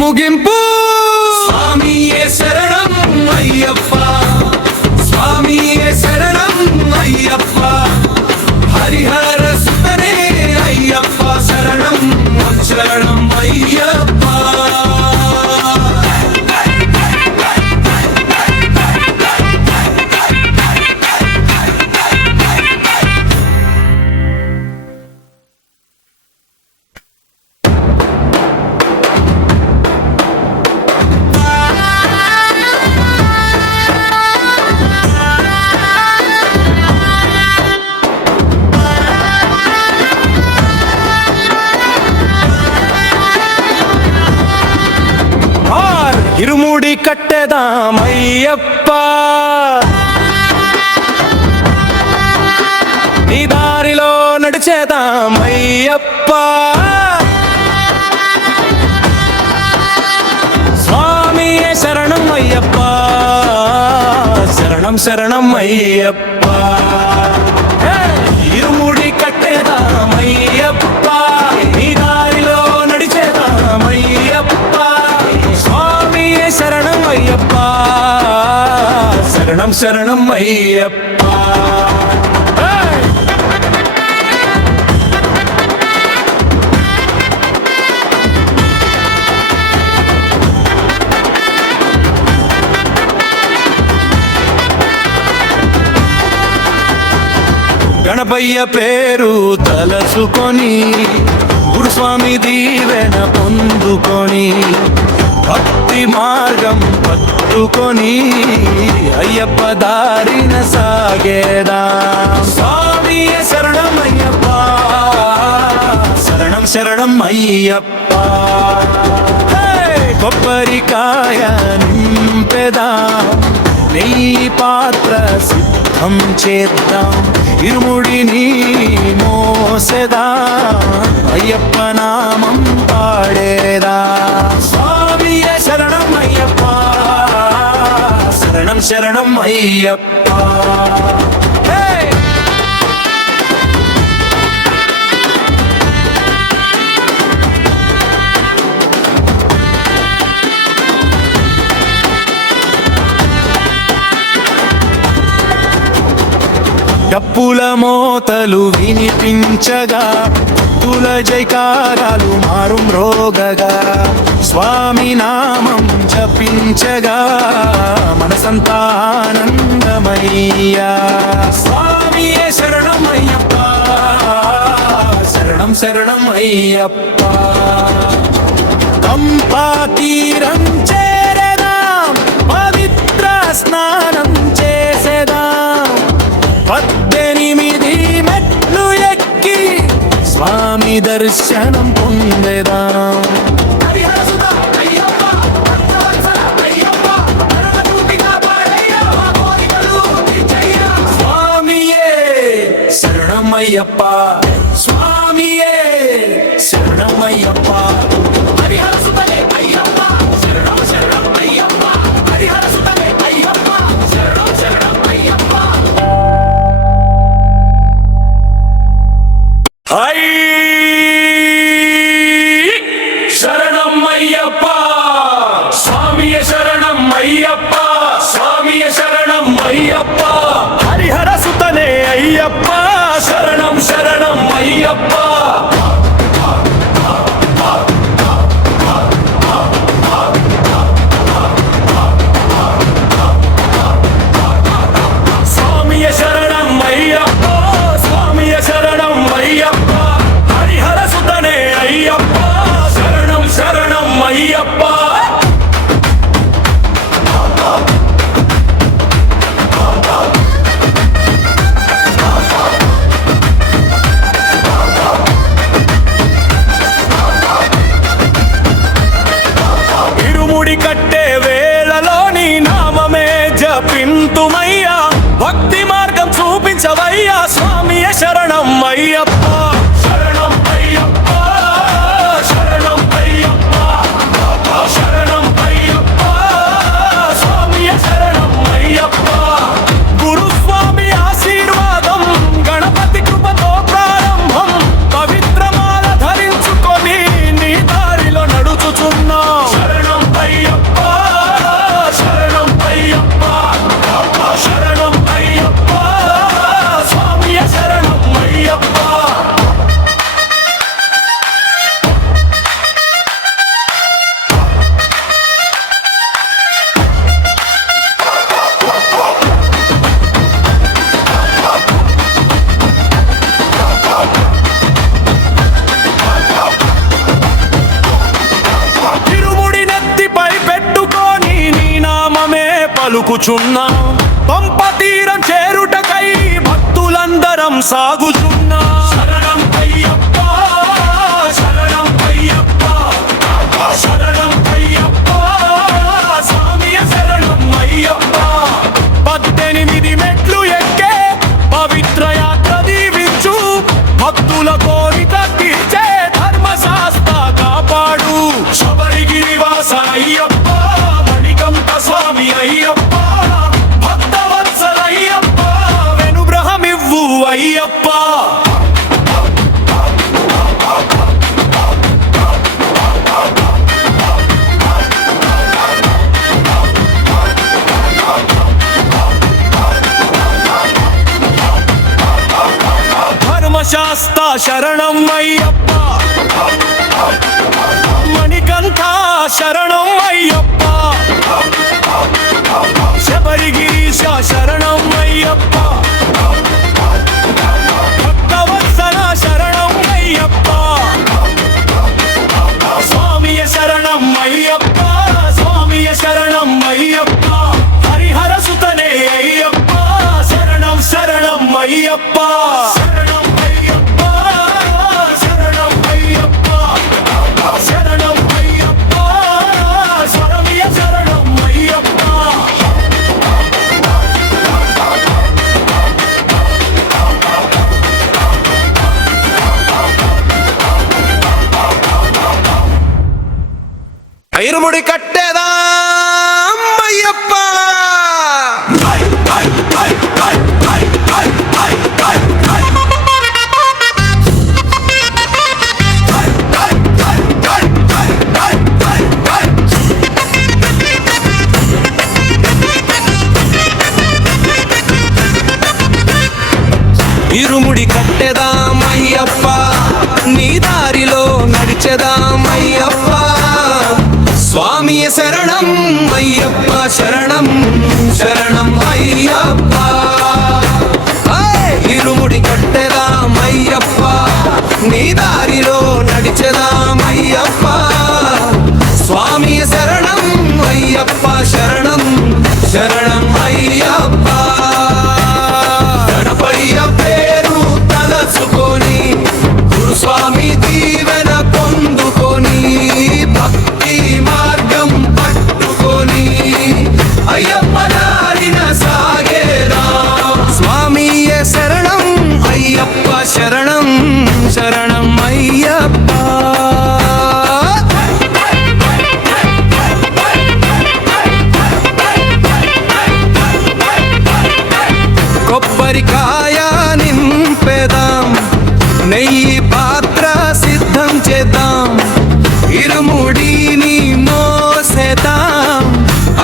ముగింపు స్వామియే శరణం అయ్యప్ప, స్వామియే శరణం అయ్యప్ప. హరిహర సుతనే అయ్యప్ప, శరణం శరణం అయ్యప్ప. ఇరుముడి కట్టెదాం అయ్యప్ప, నీ దారిలో నడిచేదాం అయ్యప్ప. స్వామియే శరణం అయ్యప్ప, శరణం శరణం అయ్యప్ప. ఇరుముడి కట్టెదాం అయ్యప్ప, నీ దారిలో నడిచేదాం అయ్యప్ప. స్వామియే శరణం అయ్యప్ప, శరణం శరణం అయ్యప్ప. గణపయ్య పేరు తలచుకొని గురుస్వామి దీవెన పొందుకొని భక్తి మార్గం పట్టుకొని అయ్యప్ప దారిన సాగేదా. స్వామియే శరణం అయ్యప్ప, శరణం శరణం అయ్యప్ప. కొబ్బరికాయ నింపెదాం, నెయ్యి పాత్ర సిద్ధం చేద్దాం, ఇరుముడిని మోసేదా, అయ్యప్ప నామం పాడేదా. స్వామియే శరణం అయ్యప్ప, శరణం శరణం అయ్యప్ప. డప్పుల మోతలు వినిపించగా, భక్తుల జైకారాలు మారుమ్రోగగా స్వామి నామం జపించగా మనసంతా ఆనందమయ్యా. స్వామియే శరణమయ్యప్ప, శరణం శరణం అయ్యప్ప. పంపా తీరం చేరదాం, పవిత్ర స్నానం చేసేదాం, 18 మెట్లు ఎక్కి స్వామి దర్శనం పొందేదాం. స్వామియే శరణమయ్యప్ప, స్వామియే శరణమయ్యప్ప. హరిహర సుతనే అయ్యప్ప, శరణం శరణం అయ్యప్ప. హరిహర సుతనే అయ్యప్ప, శరణం శరణం అయ్యప్ప. హై శరణం అయ్యప్ప, స్వామియ శరణం అయ్యప్ప, స్వామియ శరణం అయ్యప్ప. హరిహర సుతనే అయ్యప్ప, శరణం శరణం అయ్యప్ప. స్వామియ శరణం అయ్యప్ప, స్వామియ శరణం అయ్యప్ప. హరిహర సుతనే అయ్యప్ప, శరణం శరణం అయ్యప్ప. ఇరుముడి కట్టే వేళలో నీ నామమే జపింతుమయ్యా, భక్తి మార్గం చూపించవయ్యా. స్వామియ శరణం అయ్యప్ప, శరణం అయ్యప్ప, శరణం అయ్యప్ప, శరణం అయ్యప్ప. స్వామియ శరణం అయ్యప్ప. గురుస్వామి ఆశీర్వాదం, గణపతి కృపతో ప్రారంభం, పవిత్రమాల ధరించుకొని నీ దారిలో నడుచుచున్నాం. శరణం అయ్యప్ప, శరణం అయ్యప్ప, శరణం అయ్యప్ప. స్వామియ శరణం అయ్యప్ప. తిరుముడి నెత్తిపై పెట్టుకొని నీ నామమే పలుకుచున్నాం, పంప తీరం చేరుటకై భక్తులందరం సాగుచున్నాం. శరణం అయ్యప్ప, శరణం అయ్యప్ప, శరణం అయ్యప్ప. స్వామియ శరణం అయ్యప్ప. 18 మెట్లు ఎక్కే పవిత్ర యాత్ర దీవించు, భక్తుల కోరిక తీర్చే ధర్మశాస్త్ర కాపాడు. శబరిగిరివాస అయ్యప్ప, మణికంఠ స్వామి అయ్యప్ప, భక్తవత్సల అయ్యప్ప, వెనుగ్రహమివ్వు అయ్యప్ప. ధర్మశాస్త్ర శరణం అయ్యప్ప, మణికంఠ శరణం అయ్యప్ప, శబరిగిరీశ శరణం అయ్యప్ప, భక్తవత్సల శరణం అయ్యప్ప. స్వామియ శరణం అయ్యప్ప, స్వామియ శరణం అయ్యప్ప. హరిహర సుతనే అయ్యప్ప, శరణం శరణం అయ్యప్ప. శరణం అయ్యప్ప, శరణం అయ్యప్ప, శరణం అయ్యప్ప. స్వామియ శరణం అయ్యప్ప. ఇరుముడి కట్టేదాం అయ్యప్ప. ఇరుముడి కట్టెదామయ్యప్ప, నీ శరణం అయ్యప్ప. ఇరుముడి కట్టెదాం అయ్యప్ప, నీ దారిలో నడిచెదాం అయ్యప్ప. స్వామి శరణం అయ్యప్ప, శరణం శరణం అయ్యప్ప. గణపయ్య పేరు తలచుకొని గురుస్వామి దీవెన పొందుకొని భక్తి మార్గం పట్టుకొని అయ్యప్ప దారిన సాగేదా. స్వామియే శరణం అయ్యప్ప, శరణం శరణం అయ్యప్ప. కొబ్బరికాయ నింపెదాం, నెయ్యి పాత్ర సిద్ధం చేద్దాం, ఇరుముడిని మోసేదాం,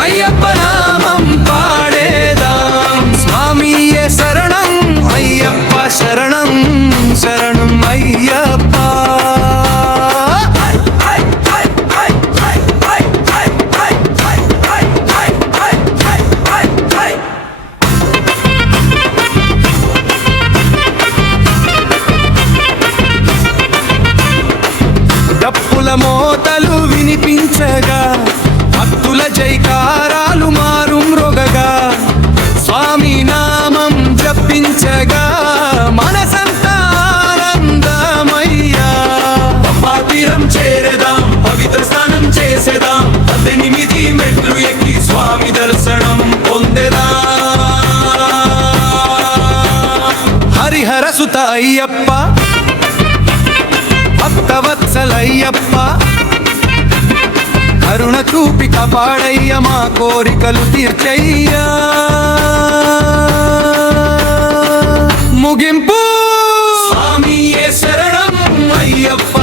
అయ్యప్ప నామం పాడేదాం. స్వామియే శరణం అయ్యప్ప, శరణం శరణం అయ్యప్ప. డప్పుల మోతలు వినిపించగా, భక్తుల జైకారాలు మారు మ్రోగగా, స్వామి నామం జపించగా మనసంతా ఆనందమయ్యా. తీరం చేరేదాం, పవిత్ర స్నానం చేసేదాం, 18 మెట్లు ఎక్కి స్వామి దర్శనం పొందేదా. హరిహర సుత అయ్యప్ప, భక్తవత్సలయ్యప్ప, కరుణ చూపి కాపాడయ్య, మా కోరికలు తీర్చయ్యా. ముగింపు స్వామియే శరణం అయ్యప్ప,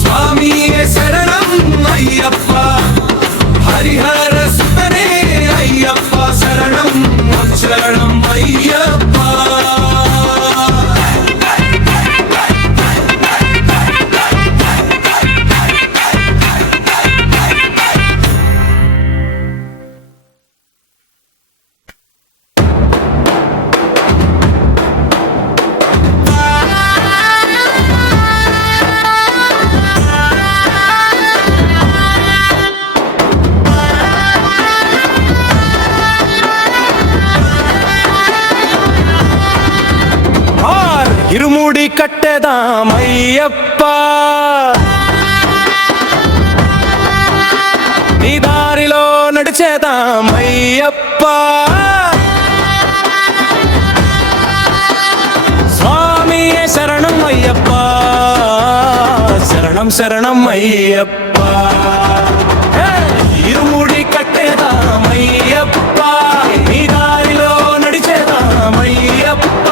స్వామియే శరణం అయ్యప్ప. హరిహర సుతనే అయ్యప్ప, శరణం శరణం అయ్యప్ప. ఇరుముడి కట్టెదాం అయ్యప్ప, నీ దారిలో నడిచేదాం అయ్యప్ప. స్వామియే శరణం అయ్యప్ప, శరణం శరణం అయ్యప్ప. ఇరుముడి కట్టెదాం అయ్యప్ప, నీ దారిలో నడిచేదాం అయ్యప్ప.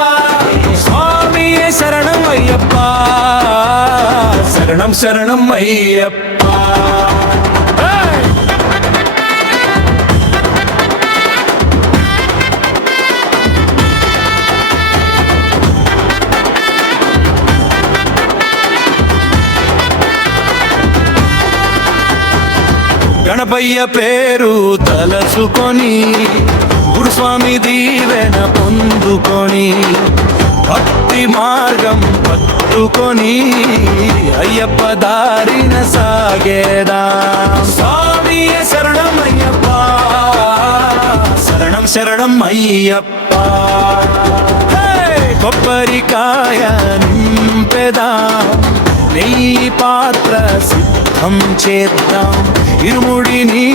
స్వామియే శరణం అయ్యప్ప, శరణం శరణం అయ్యప్ప. గణపయ్య పేరు తలచుకొని గురుస్వామి దీవెన పొందుకొని భక్తి మార్గం పట్టుకొని అయ్యప్ప దారిన సాగేదా. స్వామియే శరణం అయ్యప్ప, శరణం శరణం అయ్యప్ప. కొబ్బరికాయ నింపెదాం, నెయ్యి పాత్ర సిద్ధం చేద్దాం, ఇరుముడిని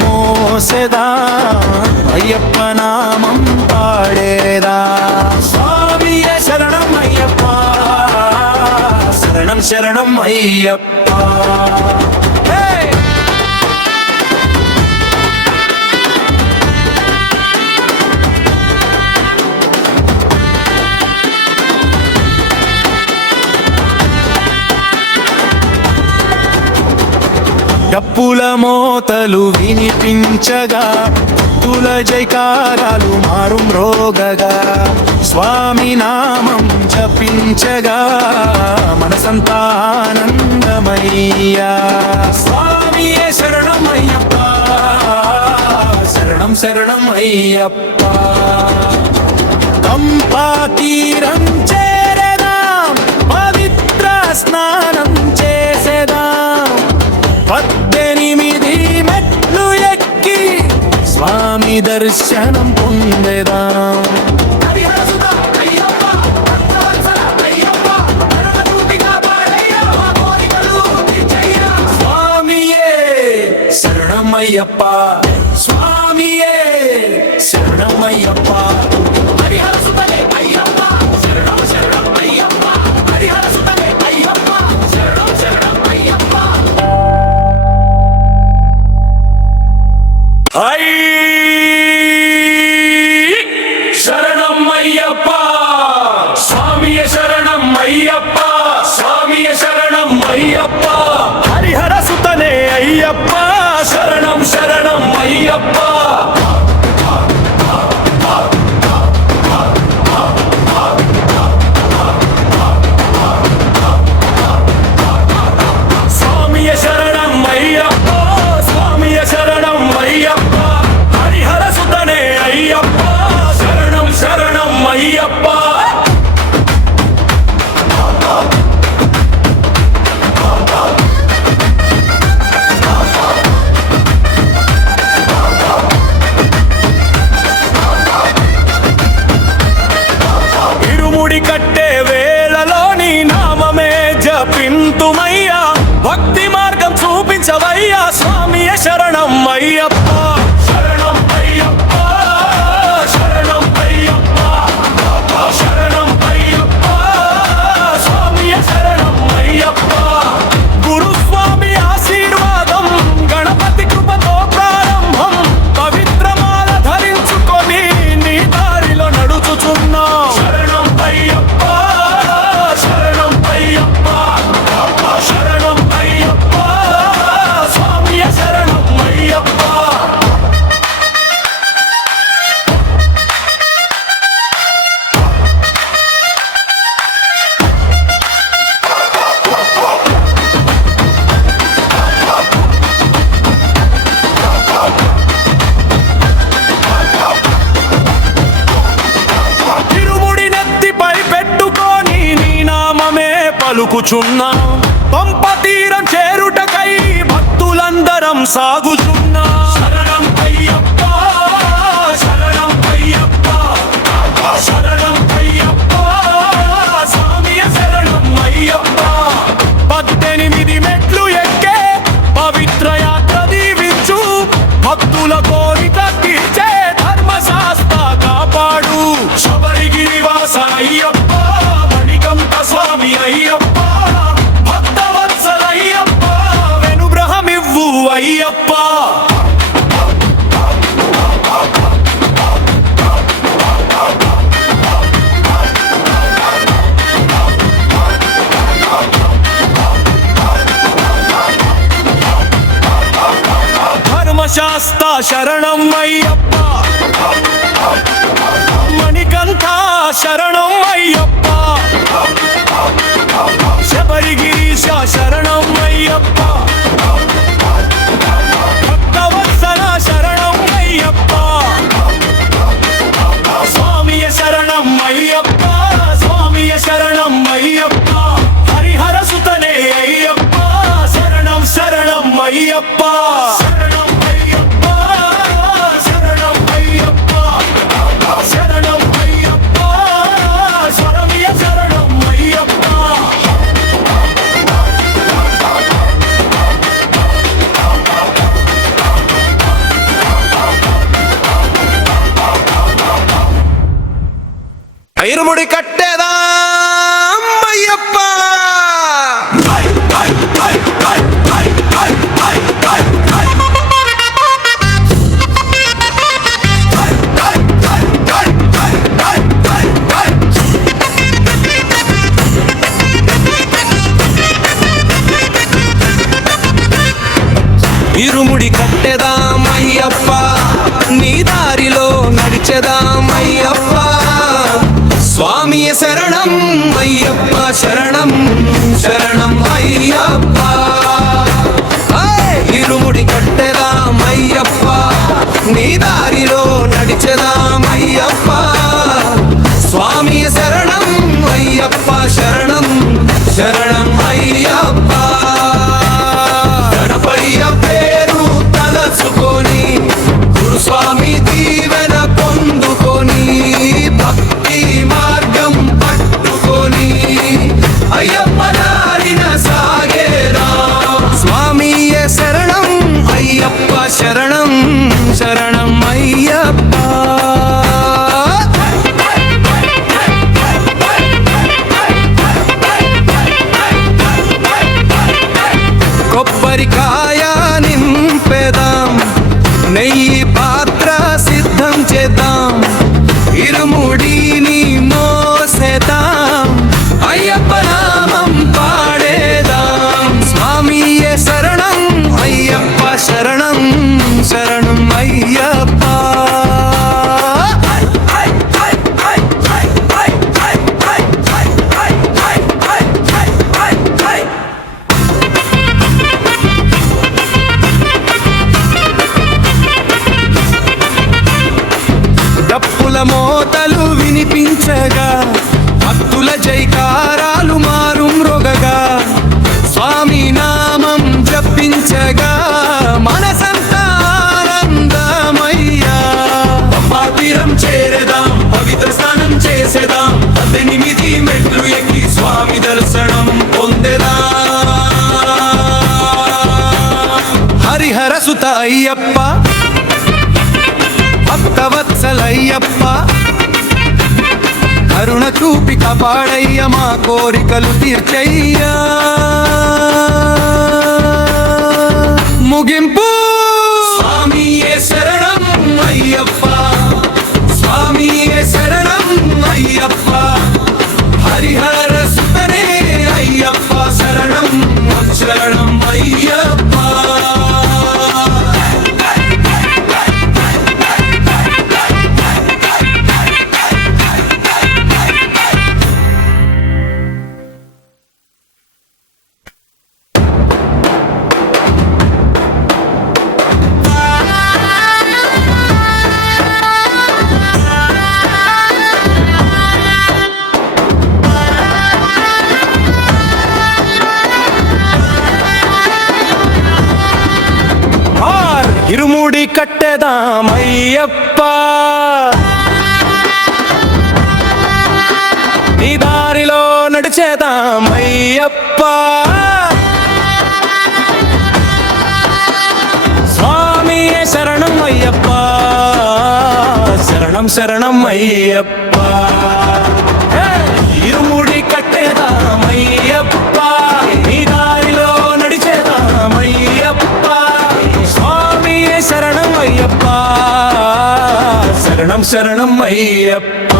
మోసేదా, అయ్యప్ప నామం పాడేదా. స్వామియే శరణం అయ్యప్ప, శరణం శరణం అయ్యప్ప. డప్పుల మోతలు వినిపించగా, భక్తుల జైకారాలు మారు మ్రోగగా, స్వామి నామం జపించగా మనసంతా ఆనందమయ్యా. స్వామియే శరణం అయ్యప్ప, శరణం శరణం అయ్యప్ప పంపా తీరం చేరదాం పవిత్ర స్నానం చేసేదాం 18 మెట్లు ఎక్కి స్వామి దర్శనం పొందేదాం శరణమయ్యప్ప స్వామియే శరణమయ్యప్ప హరిహర సుతనే అయ్యప్ప శరణం శరణం అయ్యప్ప హరిహర సుతనే అయ్యప్ప శరణం శరణం అయ్యప్ప హై శరణం అయ్యప్ప స్వామియే శరణం అయ్యప్ప స్వామియే శరణం అయ్యప్ప హరిహర సుతనే అయ్యప్ప శరణం శరణం అయ్యప్ప స్వామియ శరణం అయ్యప్ప స్వామియ శరణం అయ్యప్ప హరిహర సుతనే అయ్యప్ప శరణం శరణం అయ్యప్ప కట్టే వేళలో నీ నామమే జపింతుమయ్యా భక్తి మార్గం చూపించవయ్యా స్వామియ శరణం అయ్యప్ప శరణం అయ్యప్ప శరణం అయ్యప్ప శరణం అయ్యప్ప స్వామియ శరణం అయ్యప్ప గురుస్వామి ఆశీర్వాదం గణపతి కృపతో ప్రారంభం పవిత్రమాల ధరించుకొని నీ దారిలో నడుచుచున్నాం అయ్యప్ప శరణం అయ్యప్ప శరణం అయ్యప్ప స్వామియ శరణం అయ్యప్ప పలుకుచున్నాం పంప తీరం చేరుటకై భక్తులందరం సాగుచున్నాం శరణం అయ్యప్ప శరణం అయ్యప్ప శరణం అయ్యప్ప స్వామియ శరణం అయ్యప్ప 18 మెట్లు ఎక్కే పవిత్ర యాత్ర దీవించు భక్తుల కోరిక తీర్చే ధర్మశాస్త్ర కాపాడు శబరిగిరి వాస అయ్యప్ప స్వామి అయ్యప్ప భక్తవత్సల అయ్యప్ప వెనుగ్రహమివ్వు అయ్యప్ప ధర్మశాస్త్ర శరణం అయ్యప్ప మణికంఠ శరణం అయ్యప్ప శబరిగిరీశ శరణం అయ్యప్ప భక్తవత్సల శరణం అయ్యప్ప స్వామియ శరణం అయ్యప్ప స్వామియ శరణం అయ్యప్ప హరిహర సుతనే అయ్యప్ప శరణం శరణం అయ్యప్ప శరణం అయ్యప్ప శరణం అయ్యప్ప శరణం అయ్యప్ప స్వామియ శరణం అయ్యప్ప ఐరుముడి కట్టేదా అయ్యప్ప ఇరుముడి కట్టెదామయ్యప్ప నీ దారిలో నడిచెదామయ్యప్ప స్వామియ శరణం అయ్యప్ప శరణం శరణం అయ్యప్ప ఇరుముడి కట్టెదామయ్యప్ప నీ దారిలో అయ్యప్ప గణపయ్య పేరు తలచుకొని గురుస్వామి దీవెన పొందుకొని భక్తి మార్గం పట్టుకొని అయ్యప్ప దారిన సాగేరా స్వామియే శరణం అయ్యప్ప శరణం శరణం అయ్యప్ప కొబ్బరికాయ నింపెదాం నెయ్యి పాత్ర సిద్ధం చేద్దాం ఇరుముడిని మోసేద్దాం అయ్యప్ప నామం పాడేదాం స్వామియే శరణం అయ్యప్ప శరణం శరణం అయ్యప్ప డప్పుల మోతలు వినిపించగా భక్తుల జైకారాలు మారు మ్రోగగా స్వామి నామం జపించగా మనసంతా ఆనందమయ్యా పంబా తీరం చేరేదాం పవిత్ర స్నానం చేసేదాం 18 మెట్లు ఎక్కి స్వామి దర్శనం పొందేదా హరిహర సుత అయ్యప్ప భక్తవత్సలయ్యప్ప కరుణ చూపి కాపాడయ్య మా కోరికలు తీర్చయ్యా ముగింపు స్వామియే శరణం అయ్యప్ప స్వామియే శరణం అయ్యప్ప హరిహర సుతనే అయ్యప్ప శరణం శరణం అయ్యప్ప ఇరుముడి కట్టెదామయ్యప్ప నీ దారిలో నడిచేదామయ్యప్ప స్వామియే శరణం అయ్యప్ప శరణం శరణం అయ్యప్ప ఇరుముడి కట్టెదామయ్యప్ప నీ దారిలో నడిచేదామయ్యప్ప స్వామియే శరణం అయ్యప్ప శరణం శరణం అయ్యప్ప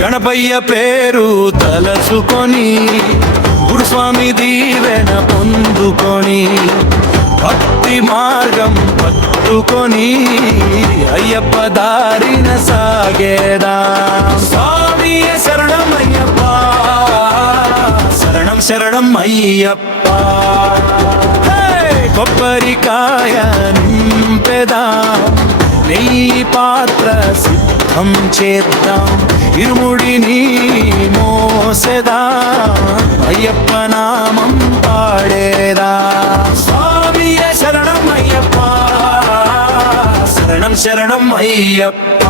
గణపయ్య పేరు తలచుకొని గురుస్వామి దీవెన పొందుకొని భక్తి మార్గం పట్టుకొని అయ్యప్ప దారిన సాగేదా స్వామియే శరణం అయ్యప్ప శరణం శరణం అయ్యప్ప కొబ్బరికాయ నింపెదాం నెయ్యి పాత్ర సిద్ధం చేద్దాం ఇరుముడిని మోసేదాం అయ్యప్ప నామం పాడేదా స్వామియే శరణం అయ్యప్ప శరణం శరణం అయ్యప్ప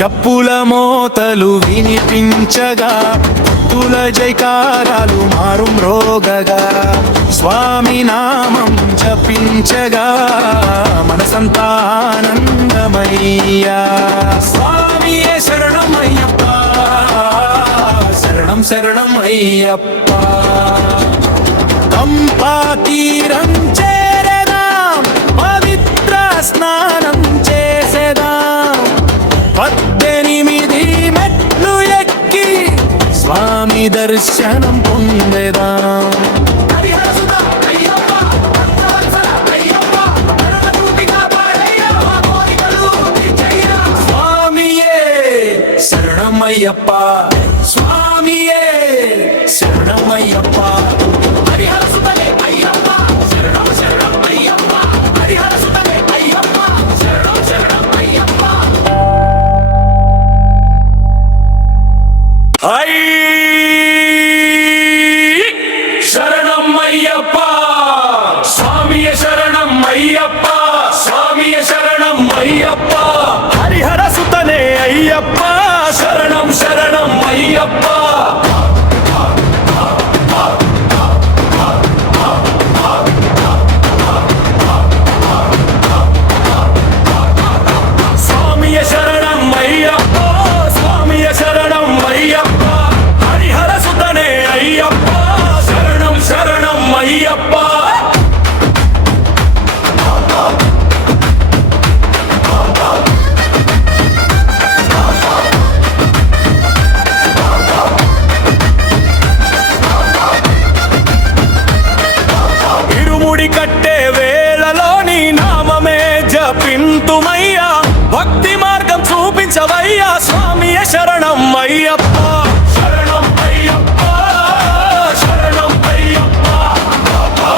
డప్పుల మోతలు వినిపించగా భక్తుల జైకారాలు మారు మ్రోగగా స్వామి నామం జపించగా మనసంతా ఆనందమయ్యా స్వామియే శరణం అయ్యప్ప శరణం శరణం అయ్యప్ప పంపా తీరం చేరేదాం పవిత్ర స్నానం చేసేదాం 18 మెట్లు ఎక్కి స్వామి స్వామి దర్శనం పొందేదాం. స్వామియే శరణమయ్యప్ప, స్వామియే శరణమయ్యప్ప, హరిహర సుతనే అయ్యప్ప శరణం శరణం అయ్యప్ప, హరిహర సుతనే అయ్యప్ప శరణం శరణం అయ్యప్ప. శరణం అయ్యప్ప, స్వామియ శరణం అయ్యప్ప, స్వామియ శరణం అయ్యప్ప, హరిహర సుతనే అయ్యప్ప శరణం శరణం అయ్యప్ప. స్వామియ శరణం అయ్యప్ప, స్వామియ శరణం అయ్యప్ప, హరిహర సుతనే అయ్యప్ప శరణం శరణం అయ్యప్ప. ఇరుముడి కట్టే వేళలో నీ నామమే జపింతుమయ్యా, భక్తి మార్గం చూపించవయ్యా స్వామియ శరణం అయ్యప్ప శరణం అయ్యప్ప శరణం అయ్యప్ప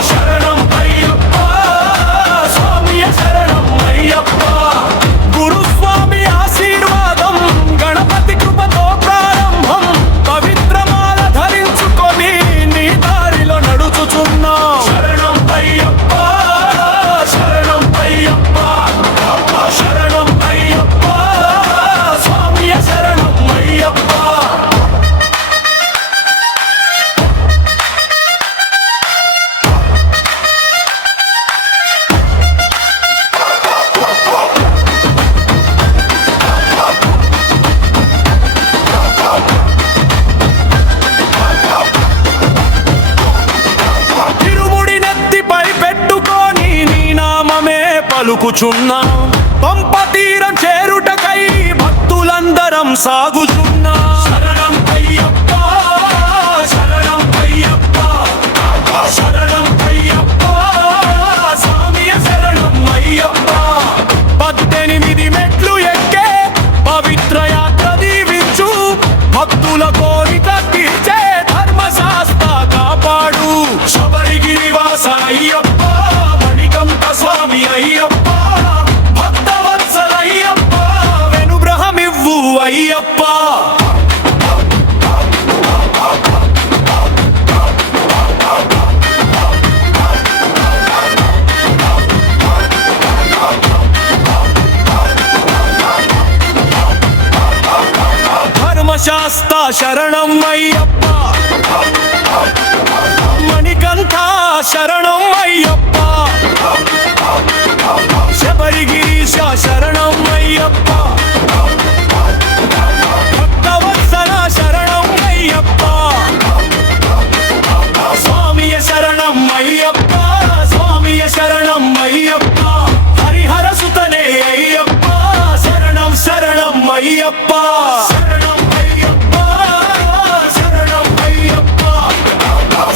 శరణం అయ్యప్ప స్వామియ శరణం అయ్యప్ప. గురుస్వామి ఆశీర్వాదం గణపతి కృపతో ప్రారంభం, పవిత్రమాల ధరించుకొని నీ దారిలో నడుచుచున్నాం. శరణం అయ్యప్ప శరణం అయ్యప్ప శరణం అయ్యప్ప స్వామియ శరణం అయ్యప్ప. తిరుముడి నెత్తిపై పెట్టుకొని నీ నామమే పలుకుచున్నాం, పంప తీరం చేరుటకై భక్తులందరం సాగుచున్నాం. శరణం అయ్యప్ప శరణం అయ్యప్ప శరణం అయ్యప్ప స్వామియ శరణం అయ్యప్ప. 18 మెట్లు ఎక్కే పవిత్ర యాత్ర దీవించు, భక్తుల కోరిక తీర్చే ధర్మశాస్త్ర కాపాడు. శబరిగిరి వాస అయ్యప్ప, మణికంఠ స్వామి అయ్యప్ప, భక్తవత్సల అయ్యప్ప, వెనుగ్రహమివ్వు అయ్యప్ప. ధర్మశాస్త్ర శరణం అయ్యప్ప, మణికంఠ శరణం అయ్యప్ప, శబరిగిరీశ శరణం అయ్యప్ప, భక్తవత్సల శరణం అయ్యప్ప. స్వామియ శరణం అయ్యప్ప, స్వామియ శరణం అయ్యప్ప, హరిహర సుతనే అయ్యప్ప శరణం శరణం అయ్యప్ప. శరణం అయ్యప్ప శరణం అయ్యప్ప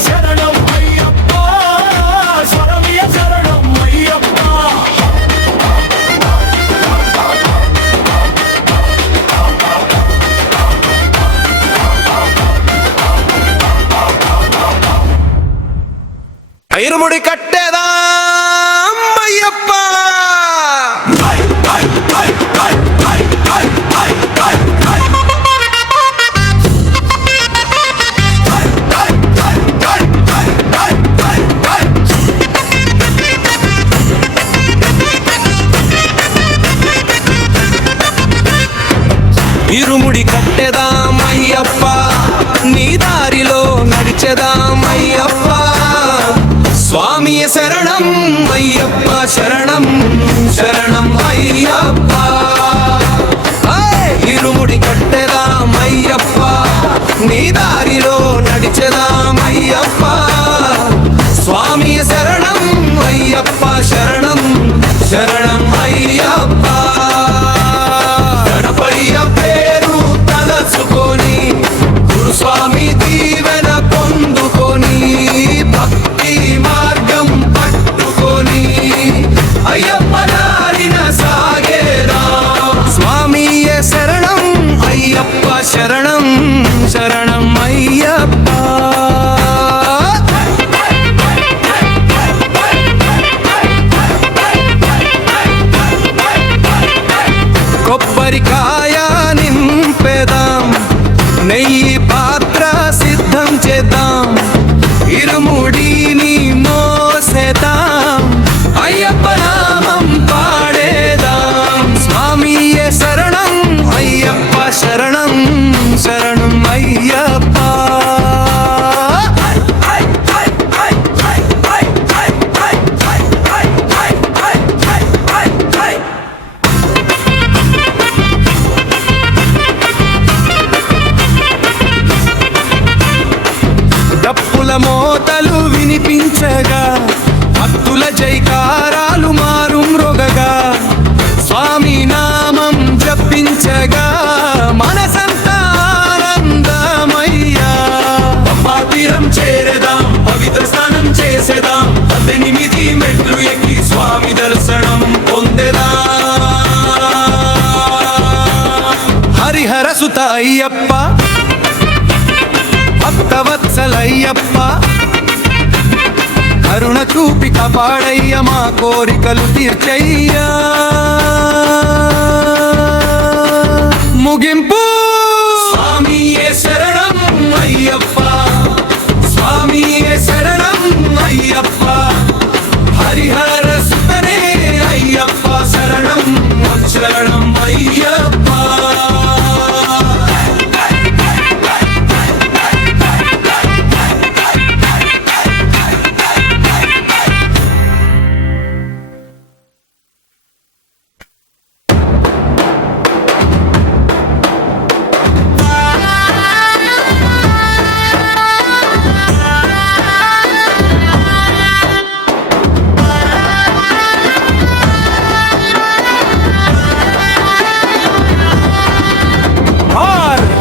శరణం అయ్యప్ప స్వామియ శరణం అయ్యప్ప. ఇరుముడి కట్టేదా అయ్యప్ప. ఇరుముడి కట్టెదామయ్యప్ప, నీ దారిలో నడిచెదామయ్యప్ప, స్వామియ శరణం అయ్యప్ప శరణం శరణం అయ్యప్ప. ఇరుముడి కట్టెదామయ్యప్ప, నీ దారిలో నడిచెదామయ్యప్ప, స్వామియ శరణం అయ్యప్ప శరణం శరణం అయ్యప్ప. గణపయ్య పేరు తలసు డప్పుల మోతలు వినిపించగా భక్తుల జైకారాలు మారు మ్రోగగా స్వామి నామం జపించగా మనసంతా ఆనందమయ్యా పంపా తీరం చేరదాం పవిత్ర స్నానం చేసేదాం 18 మెట్లు ఎక్కి స్వామి దర్శనం పొందేదా హరిహర సుత అయ్యప్ప భక్తవత్సలయ్యప్ప కరుణ చూపి కాపాడయ్య మా కోరికలు తీర్చయ్యా ముగింపు స్వామియే శరణం అయ్యప్ప స్వామియే శరణం అయ్యప్ప హరిహర సుతనే అయ్యప్ప శరణం శరణం అయ్యప్ప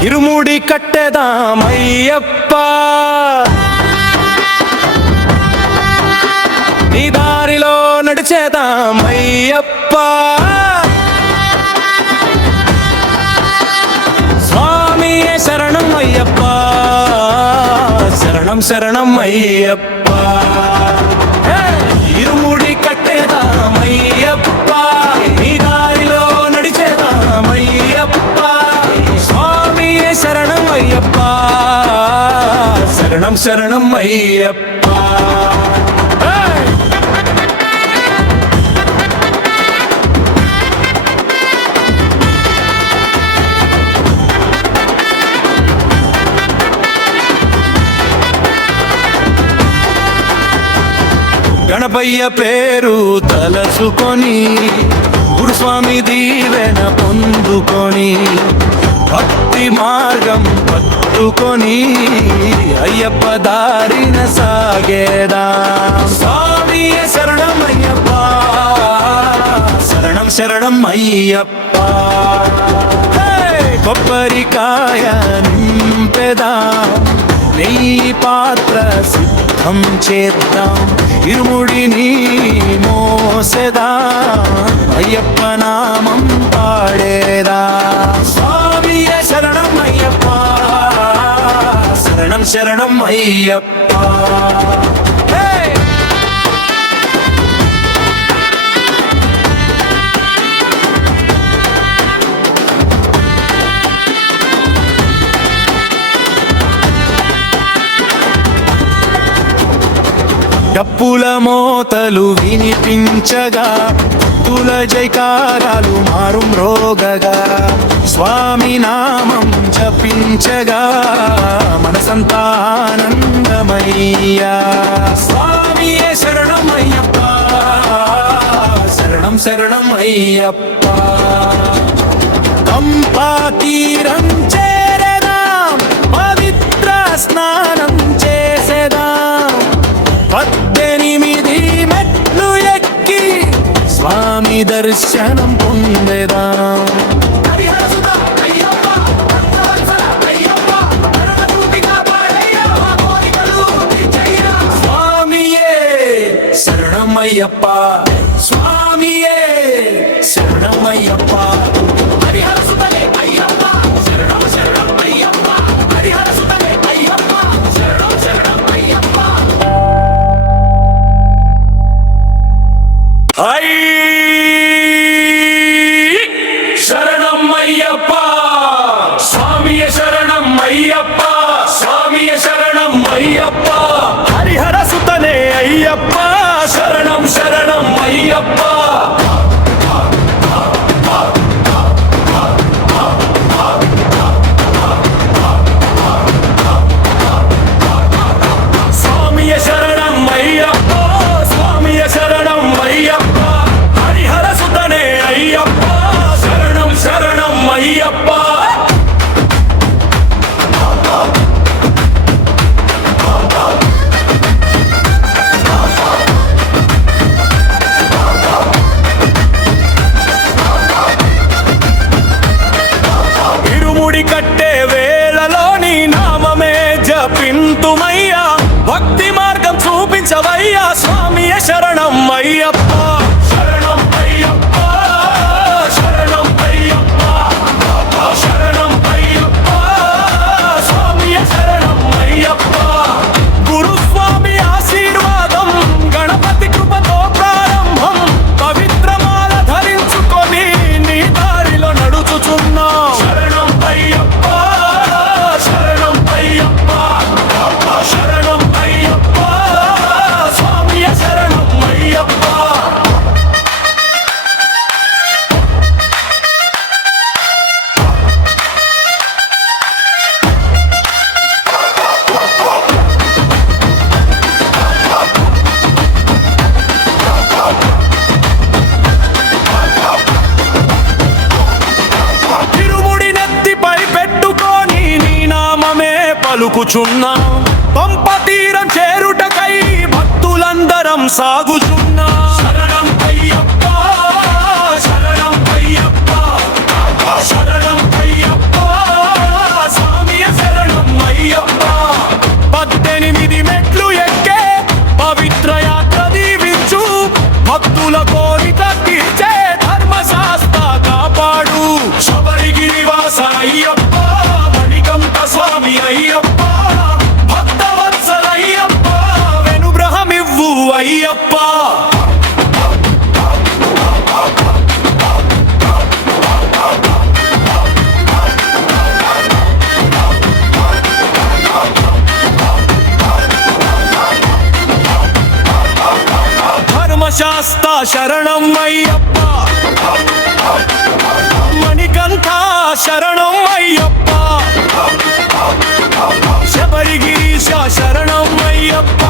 ఇరుముడి కట్టెదామయ్యప్ప నీ దారిలో నడిచేదామయ్యప్ప స్వామియే శరణం అయ్యప్ప శరణం శరణం అయ్యప్ప ఇరుముడి కట్టెదామయ్యప్ప నీ దారిలో నడిచేదామయ్యప్ప స్వామియే శరణం అయ్యప్ప శరణం శరణం అయ్యప్ప గణపయ్య పేరు తలసుకొని గురుస్వామి దీవెన పొందుకొని భక్తి మార్గం పట్టుకొని అయ్యప్ప దారిన సాగేదా స్వామియే శరణం అయ్యప్ప శరణం శరణం అయ్యప్ప కొబ్బరికాయ నింపెదా నెయ్యి పాత్ర సిద్ధం చేద్దాం ఇరుముడిని మోసెదా అయ్యప్ప నామం పాడేదా స్వామియే శరణం అయ్యప్ప శరణం శరణం అయ్యప్ప డప్పుల మోతలు వినిపించగా భక్తుల జైకారాలు మారు మ్రోగగా స్వామి నామం జపించగా మనసంతా ఆనందమయ్యా స్వామియే శరణం అయ్యప్ప శరణం శరణం అయ్యప్ప పంపా తీరం చేరదాం పవిత్ర స్నానం చేసేదాం 18 మెట్లు ఎక్కి స్వామి దర్శనం పొందేదాం స్వామియే శరణమయ్యప్ప స్వామియే శరణమయ్యప్ప హరిహర సుతనే అయ్యప్ప శరణం శరణం అయ్యప్ప హరిహర సుతనే అయ్యప్ప శరణం శరణం అయ్యప్ప శరణం అయ్యప్ప స్వామియే శరణం అయ్యప్ప స్వామియే శరణం అయ్యప్ప హరిహర సుతనే అయ్యప్ప శరణం శరణం ఎక్కుచున్నాం పంప తీరం చేరుటకై భక్తులందరం సాగుచున్నాం శరణం అయ్యప్ప శరణం అయ్యప్ప శరణం అయ్యప్ప స్వామియ శరణం అయ్యప్ప 18 మెట్లు ఎక్కే పవిత్ర యాత్ర దీవించు భక్తుల కోరిక తీర్చే ధర్మశాస్త్ర కాపాడు శబరిగిరి వాస అయ్యప్ప మణికంఠ స్వామి అయ్యప్ప భక్తవత్సల అయ్యప్ప వెనుగ్రహమివ్వు అయ్యప్ప ధర్మశాస్త్ర శరణం అయ్యప్ప మణికంఠ శరణం అయ్యప్ప శబరిగిరీశ శరణం అయ్యప్ప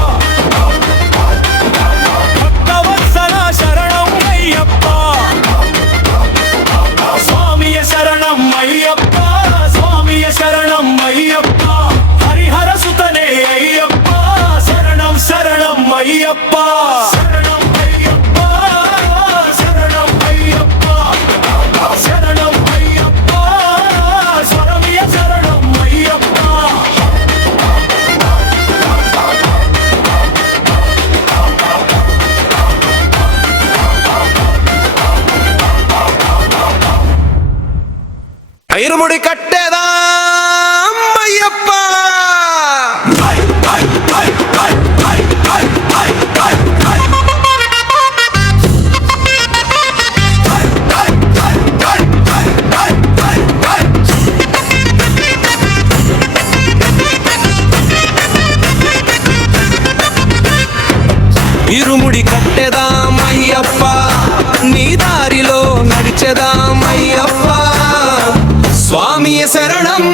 భక్తవత్సల శరణం అయ్యప్ప స్వామియ శరణం అయ్యప్ప స్వామియ శరణం అయ్యప్ప హరిహర సుతనే అయ్యప్ప శరణం శరణం అయ్యప్ప శరణం అయ్యప్ప శరణం అయ్యప్ప శరణం అయ్యప్ప స్వామియ శరణం అయ్యప్ప ఐరుముడి కట్టేదా అయ్యప్ప ఇరుముడి కట్టెదామయ్యప్ప నీ దారిలో నడిచెదామయ్యప్ప స్వామి శరణం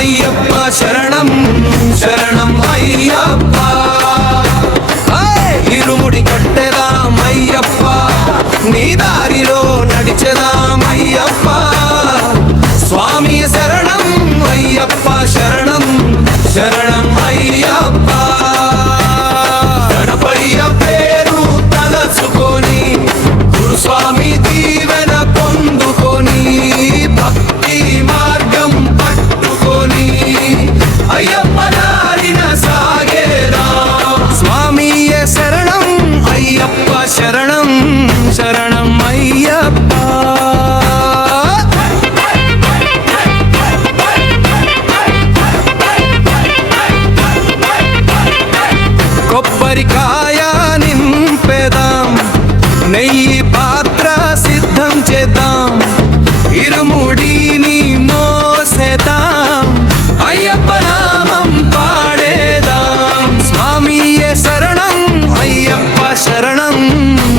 అయ్యప్ప శరణం శరణం అయ్యప్ప ఇరుముడి కట్టెదామయ్యప్ప నీ దారిలో నడిచెదామయ్యప్ప స్వామి శరణం అయ్యప్ప శరణం శరణం అయ్యప్ప గణపయ్య పేరు తలచుకొని గురుస్వామి దీవెన పొందుకొని భక్తి మార్గం పట్టుకొని అయ్యప్ప దారిన సాగేరా స్వామియే శరణం అయ్యప్ప శరణం శరణం అయ్యప్ప కొబ్బరికాయ నింపెదాం నెయ్యి పాత్ర సిద్ధం చేద్దాం ఇరుముడిని మోసేదాం అయ్యప్ప నామం పాడేదాం స్వామియే శరణం అయ్యప్ప శరణం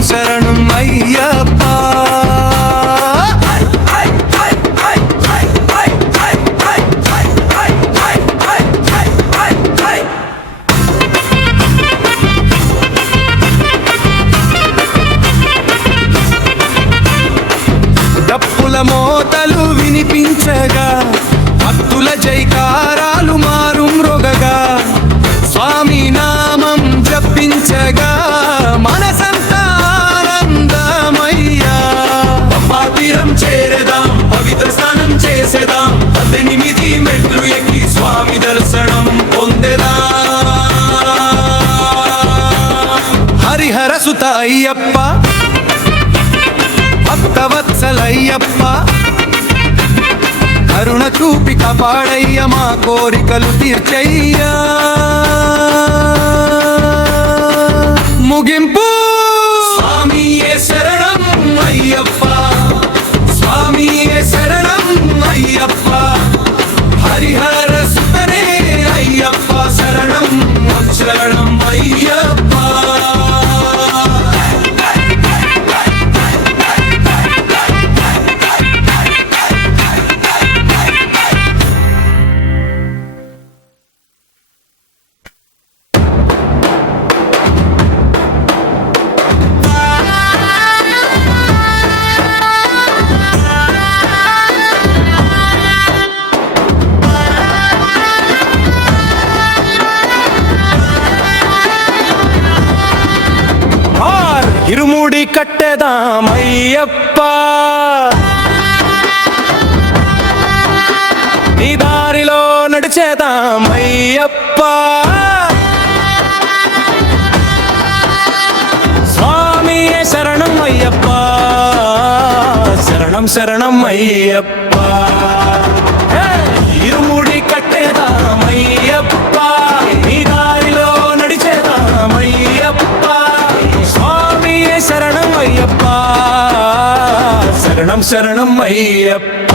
శరణం అయ్యప్ప డప్పుల మోతలు వినిపించగా భక్తుల జైకారాలు మారు మ్రోగగా స్వామి నామం జపించగా మనసంతా ఆనందమయ్యా పంపా తీరం చేరేదాం పవిత్ర స్నానం చేసేదాం 18 మెట్లు ఎక్కి స్వామి దర్శనం పొందేదా హరిహర సుత అయ్యప్ప భక్తవత్సలయ్యప్ప కరుణ చూపి కాపాడయ్య మా కోరికలు తీర్చయ్యా ముగింపు స్వామియే శరణం అయ్యప్ప స్వామియే శరణం అయ్యప్ప హరిహర సుతనే అయ్యప్ప శరణం శరణం అయ్యప్ప కట్టేదాం అయ్యప్ప నీ దారిలో నడిచేదాం అయ్యప్ప స్వామియే శరణం అయ్యప్ప శరణం శరణం అయ్యప్ప ఇరుముడి కట్టేదాం అయ్యప్ప నీ దారిలో నడిచేదాం అయ్యప్ప స్వామియే శరణం అయ్యప్ప శరణం శరణం అయ్యప్ప